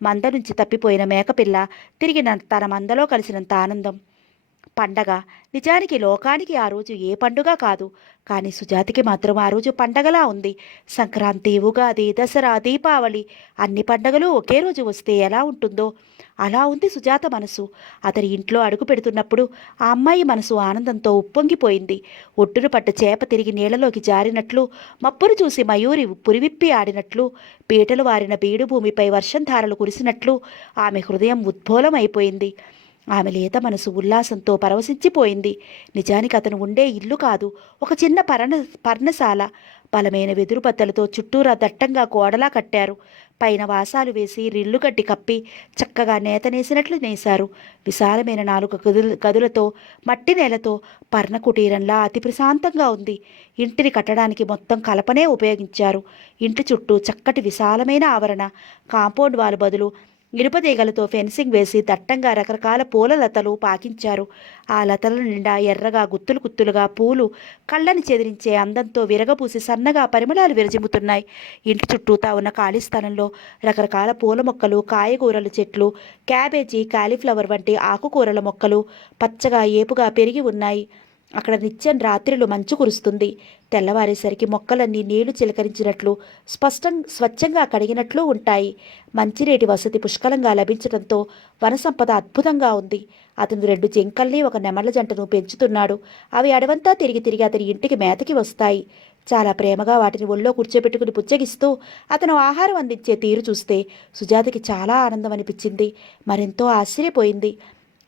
మంద నుంచి తప్పిపోయిన మేకపిల్ల తిరిగి తన మందలో కలిసినంత ఆనందం. పండగ. నిజానికి లోకానికి ఆ రోజు ఏ పండుగ కాదు. కానీ సుజాతికి మాత్రం ఆ రోజు పండగలా ఉంది. సంక్రాంతి, ఉగాది, దసరా, దీపావళి అన్ని పండగలు ఒకే రోజు వస్తే ఎలా ఉంటుందో అలా ఉంది సుజాత మనసు. అతని ఇంట్లో అడుగు పెడుతున్నప్పుడు ఆ అమ్మాయి మనసు ఆనందంతో ఉప్పొంగిపోయింది. ఒడ్డును పట్ట చేప తిరిగి నీళ్లలోకి జారినట్లు, మప్పును చూసి మయూరి పురివిప్పి ఆడినట్లు, పీటలు వారిన బీడు భూమిపై వర్షం ధారలు కురిసినట్లు ఆమె హృదయం ఉద్బోళమైపోయింది. ఆమె లేత మనసు ఉల్లాసంతో పరవశించిపోయింది. నిజానికి అతను ఉండే ఇల్లు కాదు, ఒక చిన్న పర్ణశాల. బలమైన వెదురు బద్దలతో చుట్టూరా దట్టంగా గోడలా కట్టారు. పైన వాసాలు వేసి రిల్లుగడ్డి కప్పి చక్కగా నేతనేసినట్లు నేశారు. విశాలమైన 4 గదులతో మట్టి నేలతో పర్ణ కుటీరంలా అతి ప్రశాంతంగా ఉంది. ఇంటిని కట్టడానికి మొత్తం కలపనే ఉపయోగించారు. ఇంటి చుట్టూ చక్కటి విశాలమైన ఆవరణ. కాంపౌండ్ వాల్ బదులు ఇనుపతీగలతో ఫెన్సింగ్ వేసి దట్టంగా రకరకాల పూల లతలు పాకించారు. ఆ లతల నిండా ఎర్రగా గుత్తులు గుత్తులుగా పూలు కళ్ళని చెదిరించే అందంతో విరగపూసి సన్నగా పరిమళాలు విరజిమ్ముతున్నాయి. ఇంటి చుట్టూతా ఉన్న ఖాళీ స్థలంలో రకరకాల పూల మొక్కలు, కాయగూరల చెట్లు, క్యాబేజీ, కాలీఫ్లవర్ వంటి ఆకుకూరల మొక్కలు పచ్చగా ఏపుగా పెరిగి ఉన్నాయి. అక్కడ నిత్యం రాత్రిలో మంచు కురుస్తుంది. తెల్లవారేసరికి మొక్కలన్నీ నీళ్లు చిలకరించినట్లు స్వచ్ఛంగా కడిగినట్లు ఉంటాయి. మంచినీటి వసతి పుష్కలంగా లభించడంతో వనసంపద అద్భుతంగా ఉంది. అతను 2 జింకల్ని, ఒక నెమళ్ల జంటను పెంచుతున్నాడు. అవి అడవంతా తిరిగి తిరిగి అతని ఇంటికి మేతకి వస్తాయి. చాలా ప్రేమగా వాటిని ఒళ్ళో కూర్చోబెట్టుకుని పుచ్చగిస్తూ అతను ఆహారం అందించే తీరు చూస్తే సుజాతకి చాలా ఆనందం అనిపించింది. మరెంతో ఆశ్చర్యపోయింది.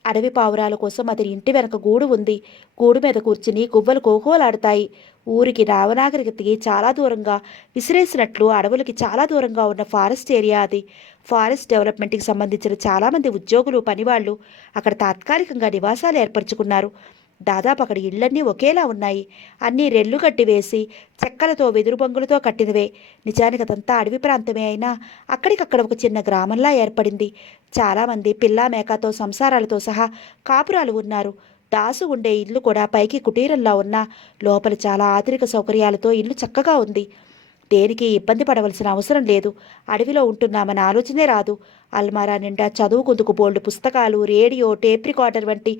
అడవి పావురాల కోసం అతని ఇంటి వెనక గూడు ఉంది. గూడు మీద కూర్చుని గువ్వలు కోకోలాడతాయి. ఊరికి రావనాగరికతకి చాలా దూరంగా విసిరేసినట్లు అడవులకి చాలా దూరంగా ఉన్న ఫారెస్ట్ ఏరియా అది. ఫారెస్ట్ డెవలప్మెంట్కి సంబంధించిన చాలామంది ఉద్యోగులు, పనివాళ్లు అక్కడ తాత్కాలికంగా నివాసాలు ఏర్పరచుకున్నారు. దాదాపు అక్కడ ఇళ్లన్నీ ఒకేలా ఉన్నాయి. అన్నీ రెల్లు కట్టి వేసి చెక్కలతో, వెదురు బంగులతో కట్టినవే. నిజానికి అదంతా అడవి ప్రాంతమే అయినా అక్కడికక్కడ ఒక చిన్న గ్రామంలా ఏర్పడింది. చాలామంది పిల్లా మేకతో సంసారాలతో సహా కాపురాలు ఉన్నారు. దాసు ఉండే ఇల్లు కూడా పైకి కుటీరంలా ఉన్నా లోపల చాలా ఆధునిక సౌకర్యాలతో ఇల్లు చక్కగా ఉంది. దేనికి ఇబ్బంది పడవలసిన అవసరం లేదు. అడవిలో ఉంటున్నామన్న ఆలోచనే రాదు. అల్మారా నిండా చదువుకుందుకు బోల్డ్ పుస్తకాలు, రేడియో, టేప్ రికార్డర్ వంటి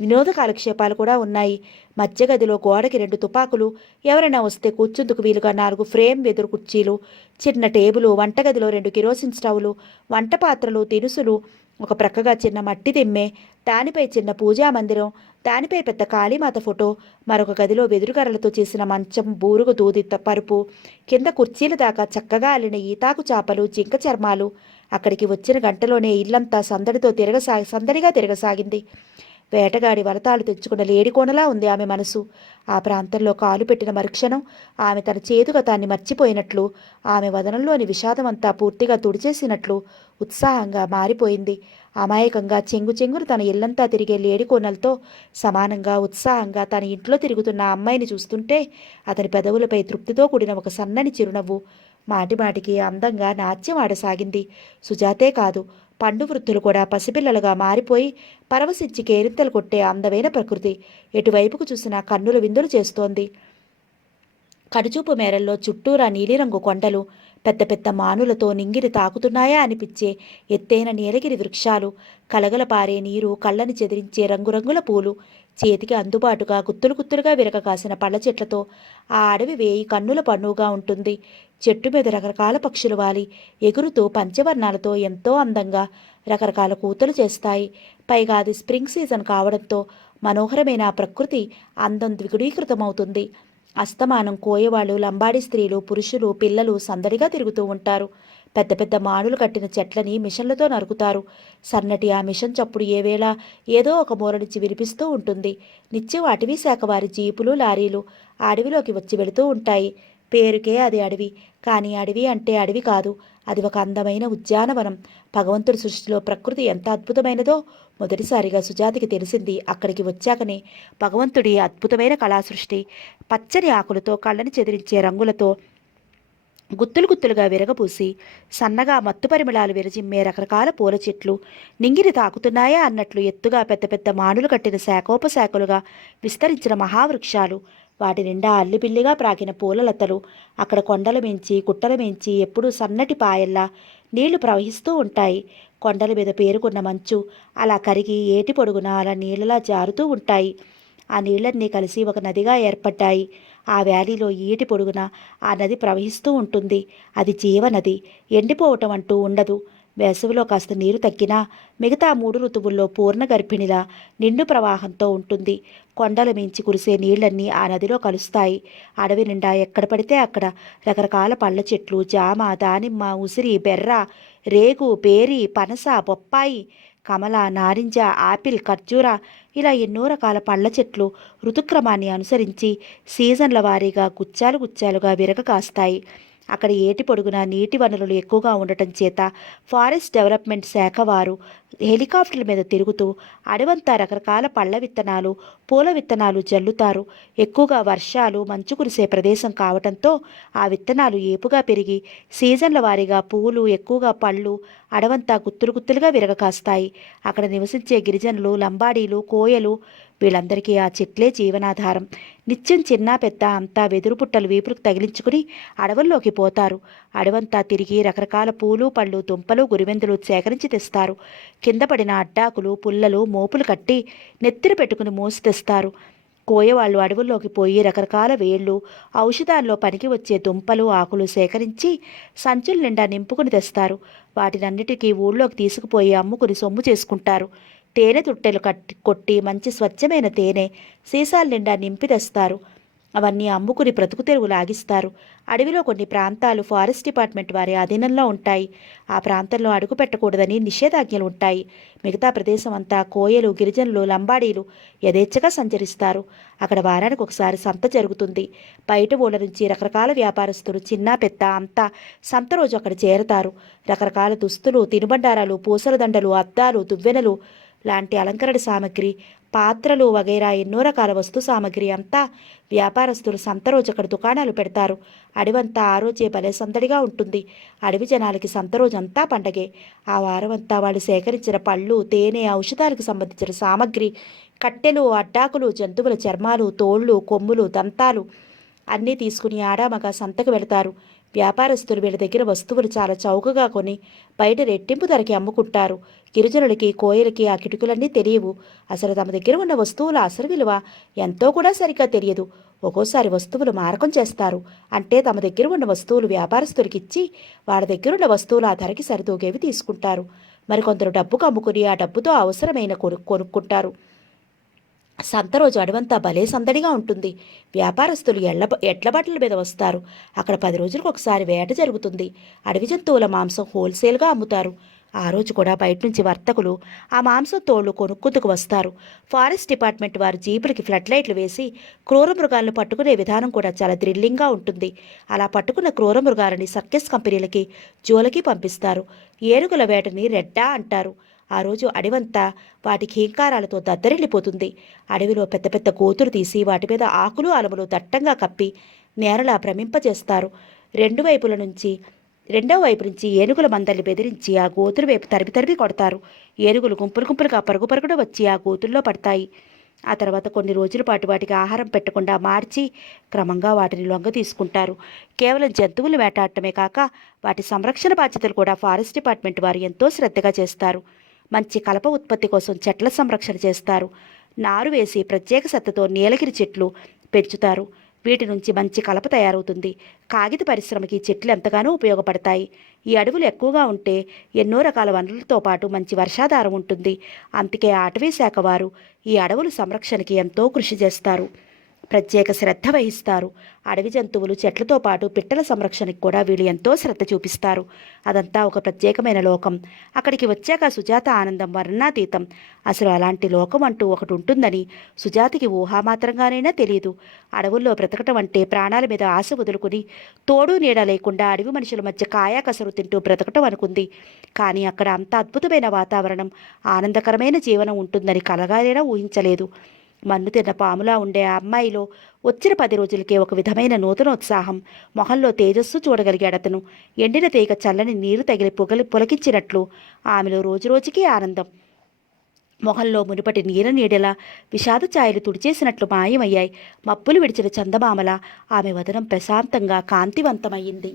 వినోద కాలక్షేపాలు కూడా ఉన్నాయి. మధ్య గదిలో గోడకి 2 తుపాకులు, ఎవరైనా వస్తే కూర్చుందుకు వీలుగా 4 ఫ్రేమ్ వెదురు కుర్చీలు, చిన్న టేబులు, వంటగదిలో 2 కిరోసిన్ స్టవ్లు, వంట పాత్రలు, దినుసులు, ఒక ప్రక్కగా చిన్న మట్టి దిమ్మె, దానిపై చిన్న పూజా మందిరం, దానిపై పెద్ద కాళీమాత ఫోటో, మరొక గదిలో వెదురుకర్రలతో చేసిన మంచం, బూరుగు దూది పరుపు, కింద కుర్చీల దాకా చక్కగా అల్లిన ఈతాకు చాపలు, జింక చర్మాలు. అక్కడికి వచ్చిన గంటలోనే ఇల్లంతా సందడిగా తిరగసాగింది. వేటగాడి వలతాలు తెచ్చుకున్న లేడికోనలా ఉంది ఆమె మనసు. ఆ ప్రాంతంలో కాలు పెట్టిన మరుక్షణం ఆమె తన చేదుగతాన్ని మర్చిపోయినట్లు, ఆమె వదనంలోని విషాదమంతా పూర్తిగా తుడిచేసినట్లు ఉత్సాహంగా మారిపోయింది. అమాయకంగా చెంగును తన ఇల్లంతా తిరిగే లేడికోనలతో సమానంగా ఉత్సాహంగా తన ఇంట్లో తిరుగుతున్న అమ్మాయిని చూస్తుంటే అతని పెదవులపై తృప్తితో కూడిన ఒక సన్నని చిరునవ్వు మాటిమాటికి అందంగా నాట్యం ఆడసాగింది. సుజాతే కాదు, పండు వృద్ధులు కూడా పసిపిల్లలుగా మారిపోయి పరవశించి కేరింతలు కొట్టే అందమైన ప్రకృతి ఎటువైపుకు చూసినా కన్నుల విందులు చేస్తోంది. కడుచూపు మేరల్లో చుట్టూరా నీలిరంగు కొండలు, పెద్ద పెద్ద మానులతో నింగిని తాకుతున్నాయా అనిపించే ఎత్తైన నీలగిరి వృక్షాలు, కలగల పారే నీరు, కళ్ళని చెదిరించే రంగురంగుల పూలు, చేతికి అందుబాటుగా గుత్తులుగా విరగకాసిన పళ్ళ చెట్లతో ఆ అడవి వేయి కన్నుల పన్నుగా ఉంటుంది. చెట్టు మీద రకరకాల పక్షులు వాలి ఎగురుతూ పంచవర్ణాలతో ఎంతో అందంగా రకరకాల కూతలు చేస్తాయి. పైగా అది స్ప్రింగ్ సీజన్ కావడంతో మనోహరమైన ఆ ప్రకృతి అందం ద్విగుణీకృతమవుతుంది. అస్తమానం కోయవాళ్ళు, లంబాడి స్త్రీలు, పురుషులు, పిల్లలు సందడిగా తిరుగుతూ ఉంటారు. పెద్ద పెద్ద మానులు కట్టిన చెట్లని మిషన్లతో నరుకుతారు. సన్నటి ఆ మిషన్ చప్పుడు ఏ వేళ ఏదో ఒక మూల నుంచి వినిపిస్తూ ఉంటుంది. నిత్యం అటవీ శాఖ వారి జీపులు, లారీలు ఆ అడవిలోకి వచ్చి వెళుతూ ఉంటాయి. పేరుకే అది అడవి, కానీ అడవి అంటే అడవి కాదు. అది ఒక అందమైన ఉద్యానవనం. భగవంతుడి సృష్టిలో ప్రకృతి ఎంత అద్భుతమైనదో మొదటిసారిగా సుజాతకి తెలిసింది అక్కడికి వచ్చాకనే. భగవంతుడి అద్భుతమైన కళాసృష్టి, పచ్చని ఆకులతో, కళ్ళని చెదిరించే రంగులతో, గుత్తులుగా విరగపూసి సన్నగా మత్తు పరిమళాలు విరజిమ్మే రకరకాల పూల చెట్లు, నింగిని తాకుతున్నాయా అన్నట్లు ఎత్తుగా పెద్ద పెద్ద మానులు కట్టిన శాఖోపశాఖలుగా విస్తరించిన మహావృక్షాలు, వాటి నిండా అల్లిబిల్లిగా ప్రాకిన పూలలతలు, అక్కడ కొండల మించి గుట్టల మించి ఎప్పుడూ సన్నటి పాయల్లా నీళ్లు ప్రవహిస్తూ ఉంటాయి. కొండల మీద పేరుకున్న మంచు అలా కరిగి ఏటి పొడుగున అలా నీళ్ళలా జారుతూ ఉంటాయి. ఆ నీళ్లన్నీ కలిసి ఒక నదిగా ఏర్పడ్డాయి. ఆ వ్యాలీలో ఏటి పొడుగున ఆ నది ప్రవహిస్తూ ఉంటుంది. అది జీవనది, ఎండిపోవటం అంటూ ఉండదు. వేసవిలో కాస్త నీరు తగ్గినా మిగతా 3 ఋతువుల్లో పూర్ణ గర్భిణిలా నిండు ప్రవాహంతో ఉంటుంది. కొండల మించి కురిసే నీళ్లన్నీ ఆ నదిలో కలుస్తాయి. అడవి నిండా ఎక్కడ పడితే అక్కడ రకరకాల పళ్ళ చెట్లు, జామ, దానిమ్మ, ఉసిరి, బెర్ర, రేగు, బేరి, పనస, బొప్పాయి, కమల, నారింజ, ఆపిల్, ఖర్జూర ఇలా ఎన్నో రకాల పళ్ళ చెట్లు ఋతుక్రమాన్ని అనుసరించి సీజన్ల వారీగా గుచ్చాలుగా విరగ కాస్తాయి. అక్కడ ఏటి పొడుగున నీటి వనరులు ఎక్కువగా ఉండటం చేత ఫారెస్ట్ డెవలప్మెంట్ శాఖ వారు హెలికాప్టర్ల మీద తిరుగుతూ అడవంతా రకరకాల పళ్ళ విత్తనాలు, పూల విత్తనాలు జల్లుతారు. ఎక్కువగా వర్షాలు, మంచు కురిసే ప్రదేశం కావటంతో ఆ విత్తనాలు ఏపుగా పెరిగి సీజన్ల వారీగా పువ్వులు, ఎక్కువగా పళ్ళు అడవంతా గుత్తులుగా విరగకాస్తాయి. అక్కడ నివసించే గిరిజనులు, లంబాడీలు, కోయలు వీళ్ళందరికీ ఆ చెట్లే జీవనాధారం. నిత్యం చిన్న పెద్ద అంతా వెదురు పుట్టలు వీపులకు తగిలించుకుని అడవుల్లోకి పోతారు. అడవంతా తిరిగి రకరకాల పూలు, పళ్ళు, దుంపలు, గురివెందులు సేకరించి తెస్తారు. కింద పడిన అడ్డాకులు, పుల్లలు, మోపులు కట్టి నెత్తిన పెట్టుకుని మోసి తెస్తారు. కోయవాళ్ళు అడవుల్లోకి పోయి రకరకాల వేళ్ళు, ఔషధాల్లో పనికి వచ్చే దుంపలు, ఆకులు సేకరించి సంచుల నిండా నింపుకుని తెస్తారు. వాటినన్నిటికీ ఊళ్ళోకి తీసుకుపోయి అమ్ముకుని సొమ్ము చేసుకుంటారు. తేనె తుట్టెలు కొట్టి మంచి స్వచ్ఛమైన తేనె సీసాల నిండా నింపి తెస్తారు. అవన్నీ అమ్ముకుని బ్రతుకు తెరువు లాగిస్తారు. అడవిలో కొన్ని ప్రాంతాలు ఫారెస్ట్ డిపార్ట్మెంట్ వారి అధీనంలో ఉంటాయి. ఆ ప్రాంతంలో అడుగు పెట్టకూడదని నిషేధాజ్ఞలు ఉంటాయి. మిగతా ప్రదేశం అంతా కోయలు, గిరిజనులు, లంబాడీలు యథేచ్ఛగా సంచరిస్తారు. అక్కడ వారానికి ఒకసారి సంత జరుగుతుంది. బయట ఊళ్ళ నుంచి రకరకాల వ్యాపారస్తులు చిన్న పెద్ద అంతా సంత రోజు అక్కడ చేరతారు. రకరకాల దుస్తులు, తినుబండారాలు, పూసల దండలు, అద్దాలు, దువ్వెనలు లాంటి అలంకరణ సామగ్రి, పాత్రలు వగైరా ఎన్నో రకాల వస్తు సామగ్రి అంతా వ్యాపారస్తులు సంత రోజు అక్కడ దుకాణాలు పెడతారు. అడవంతా ఆ రోజే భలే సందడిగా ఉంటుంది. అడవి జనాలకి సంత రోజంతా పండగే. ఆ వారం అంతా వాళ్ళు సేకరించిన పళ్ళు, తేనె, ఔషధాలకు సంబంధించిన సామగ్రి, కట్టెలు, అడ్డాకులు, జంతువుల చర్మాలు, తోళ్ళు, కొమ్ములు, దంతాలు అన్నీ తీసుకుని ఆడామగ సంతకు వెళతారు. వ్యాపారస్తులు వీళ్ళ దగ్గర వస్తువులు చాలా చౌకగా కొని బయట రెట్టింపు ధరకి అమ్ముకుంటారు. గిరిజనులకి, కోయలకి ఆ కిటుకులన్నీ తెలియవు. అసలు తమ దగ్గర ఉన్న వస్తువుల అసలు విలువ ఎంతో కూడా సరిగ్గా తెలియదు. ఒక్కోసారి వస్తువులు మారకం చేస్తారు. అంటే తమ దగ్గర ఉన్న వస్తువులు వ్యాపారస్తులకి ఇచ్చి వాళ్ళ దగ్గరున్న వస్తువులు ఆ ధరకి సరితూగేవి తీసుకుంటారు. మరికొందరు డబ్బుకు అమ్ముకుని ఆ డబ్బుతో అవసరమైన కొనుక్కుంటారు. సంత రోజు అడవంతా భలే సందడిగా ఉంటుంది. వ్యాపారస్తులు ఎడ్ల బట్టల మీద వస్తారు. అక్కడ 10 రోజులకు ఒకసారి వేట జరుగుతుంది. అడవి జంతువుల మాంసం హోల్సేల్గా అమ్ముతారు. ఆ రోజు కూడా బయట నుంచి వర్తకులు ఆ మాంసం తోళ్లు కొనుక్కుందుకు వస్తారు. ఫారెస్ట్ డిపార్ట్మెంట్ వారు జీపులకి ఫ్లడ్ లైట్లు వేసి క్రూర మృగాలను పట్టుకునే విధానం కూడా చాలా థ్రిల్లింగ్గా ఉంటుంది. అలా పట్టుకున్న క్రూర మృగాలని సర్కస్ కంపెనీలకి జోలకి పంపిస్తారు. ఏనుగుల వేటని రెడ్డా అంటారు. ఆ రోజు అడవంతా వాటి హీంకారాలతో దద్దరిల్లిపోతుంది. అడవిలో పెద్ద పెద్ద గోతులు తీసి వాటి మీద ఆకులు అలములు దట్టంగా కప్పి నేరలా భ్రమింపజేస్తారు. రెండు వైపుల నుంచి రెండో వైపు నుంచి ఏనుగుల మందల్ని బెదిరించి ఆ గోతుల వైపు తరిమి తరిమి కొడతారు. ఏనుగులు గుంపులు గుంపులుగా పరుగు పరుగున వచ్చి ఆ గోతుల్లో పడతాయి. ఆ తర్వాత కొన్ని రోజుల పాటు వాటికి ఆహారం పెట్టకుండా మార్చి క్రమంగా వాటిని లొంగ తీసుకుంటారు. కేవలం జంతువులు వేటాడటమే కాక వాటి సంరక్షణ బాధ్యతలు కూడా ఫారెస్ట్ డిపార్ట్మెంట్ వారు ఎంతో శ్రద్ధగా చేస్తారు. మంచి కలప ఉత్పత్తి కోసం చెట్ల సంరక్షణ చేస్తారు. నారు వేసి ప్రత్యేక శ్రద్ధతో నీలగిరి చెట్లు పెంచుతారు. వీటి నుంచి మంచి కలప తయారవుతుంది. కాగిత పరిశ్రమకి చెట్లు ఎంతగానో ఉపయోగపడతాయి. ఈ అడవులు ఎక్కువగా ఉంటే ఎన్నో రకాల వనరులతో పాటు మంచి వర్షాధారం ఉంటుంది. అందుకే అటవీ శాఖ వారు ఈ అడవుల సంరక్షణకి ఎంతో కృషి చేస్తారు, ప్రత్యేక శ్రద్ధ వహిస్తారు. అడవి జంతువులు చెట్లతో పాటు పిట్టల సంరక్షణకి కూడా వీళ్ళు ఎంతో శ్రద్ధ చూపిస్తారు. అదంతా ఒక ప్రత్యేకమైన లోకం. అక్కడికి వచ్చాక సుజాత ఆనందం వర్ణాతీతం. అసలు అలాంటి లోకం అంటూ ఒకటి ఉంటుందని సుజాతకి ఊహామాత్రంగానైనా తెలియదు. అడవుల్లో బ్రతకటం అంటే ప్రాణాల మీద ఆశ వదులుకుని తోడు నీడ లేకుండా అడవి మనుషుల మధ్య కాయా కసరు తింటూ బ్రతకటం అనుకుంది. కానీ అక్కడ అంత అద్భుతమైన వాతావరణం, ఆనందకరమైన జీవనం ఉంటుందని కలగానైనా ఊహించలేదు. మన్ను తిన్న పాములా ఉండే ఆ అమ్మాయిలో వచ్చిన 10 రోజులకే ఒక విధమైన నూతనోత్సాహం, మొహంలో తేజస్సు చూడగలిగాడతను. ఎండిన తీగ చల్లని నీరు తగిలి పులకించినట్లు ఆమెలో రోజురోజుకీ ఆనందం. మొహంలో మునుపటి నీడలా విషాద ఛాయలు తుడిచేసినట్లు మాయమయ్యాయి. మప్పులు విడిచిన చందమామల ఆమె వదనం ప్రశాంతంగా కాంతివంతమయ్యింది.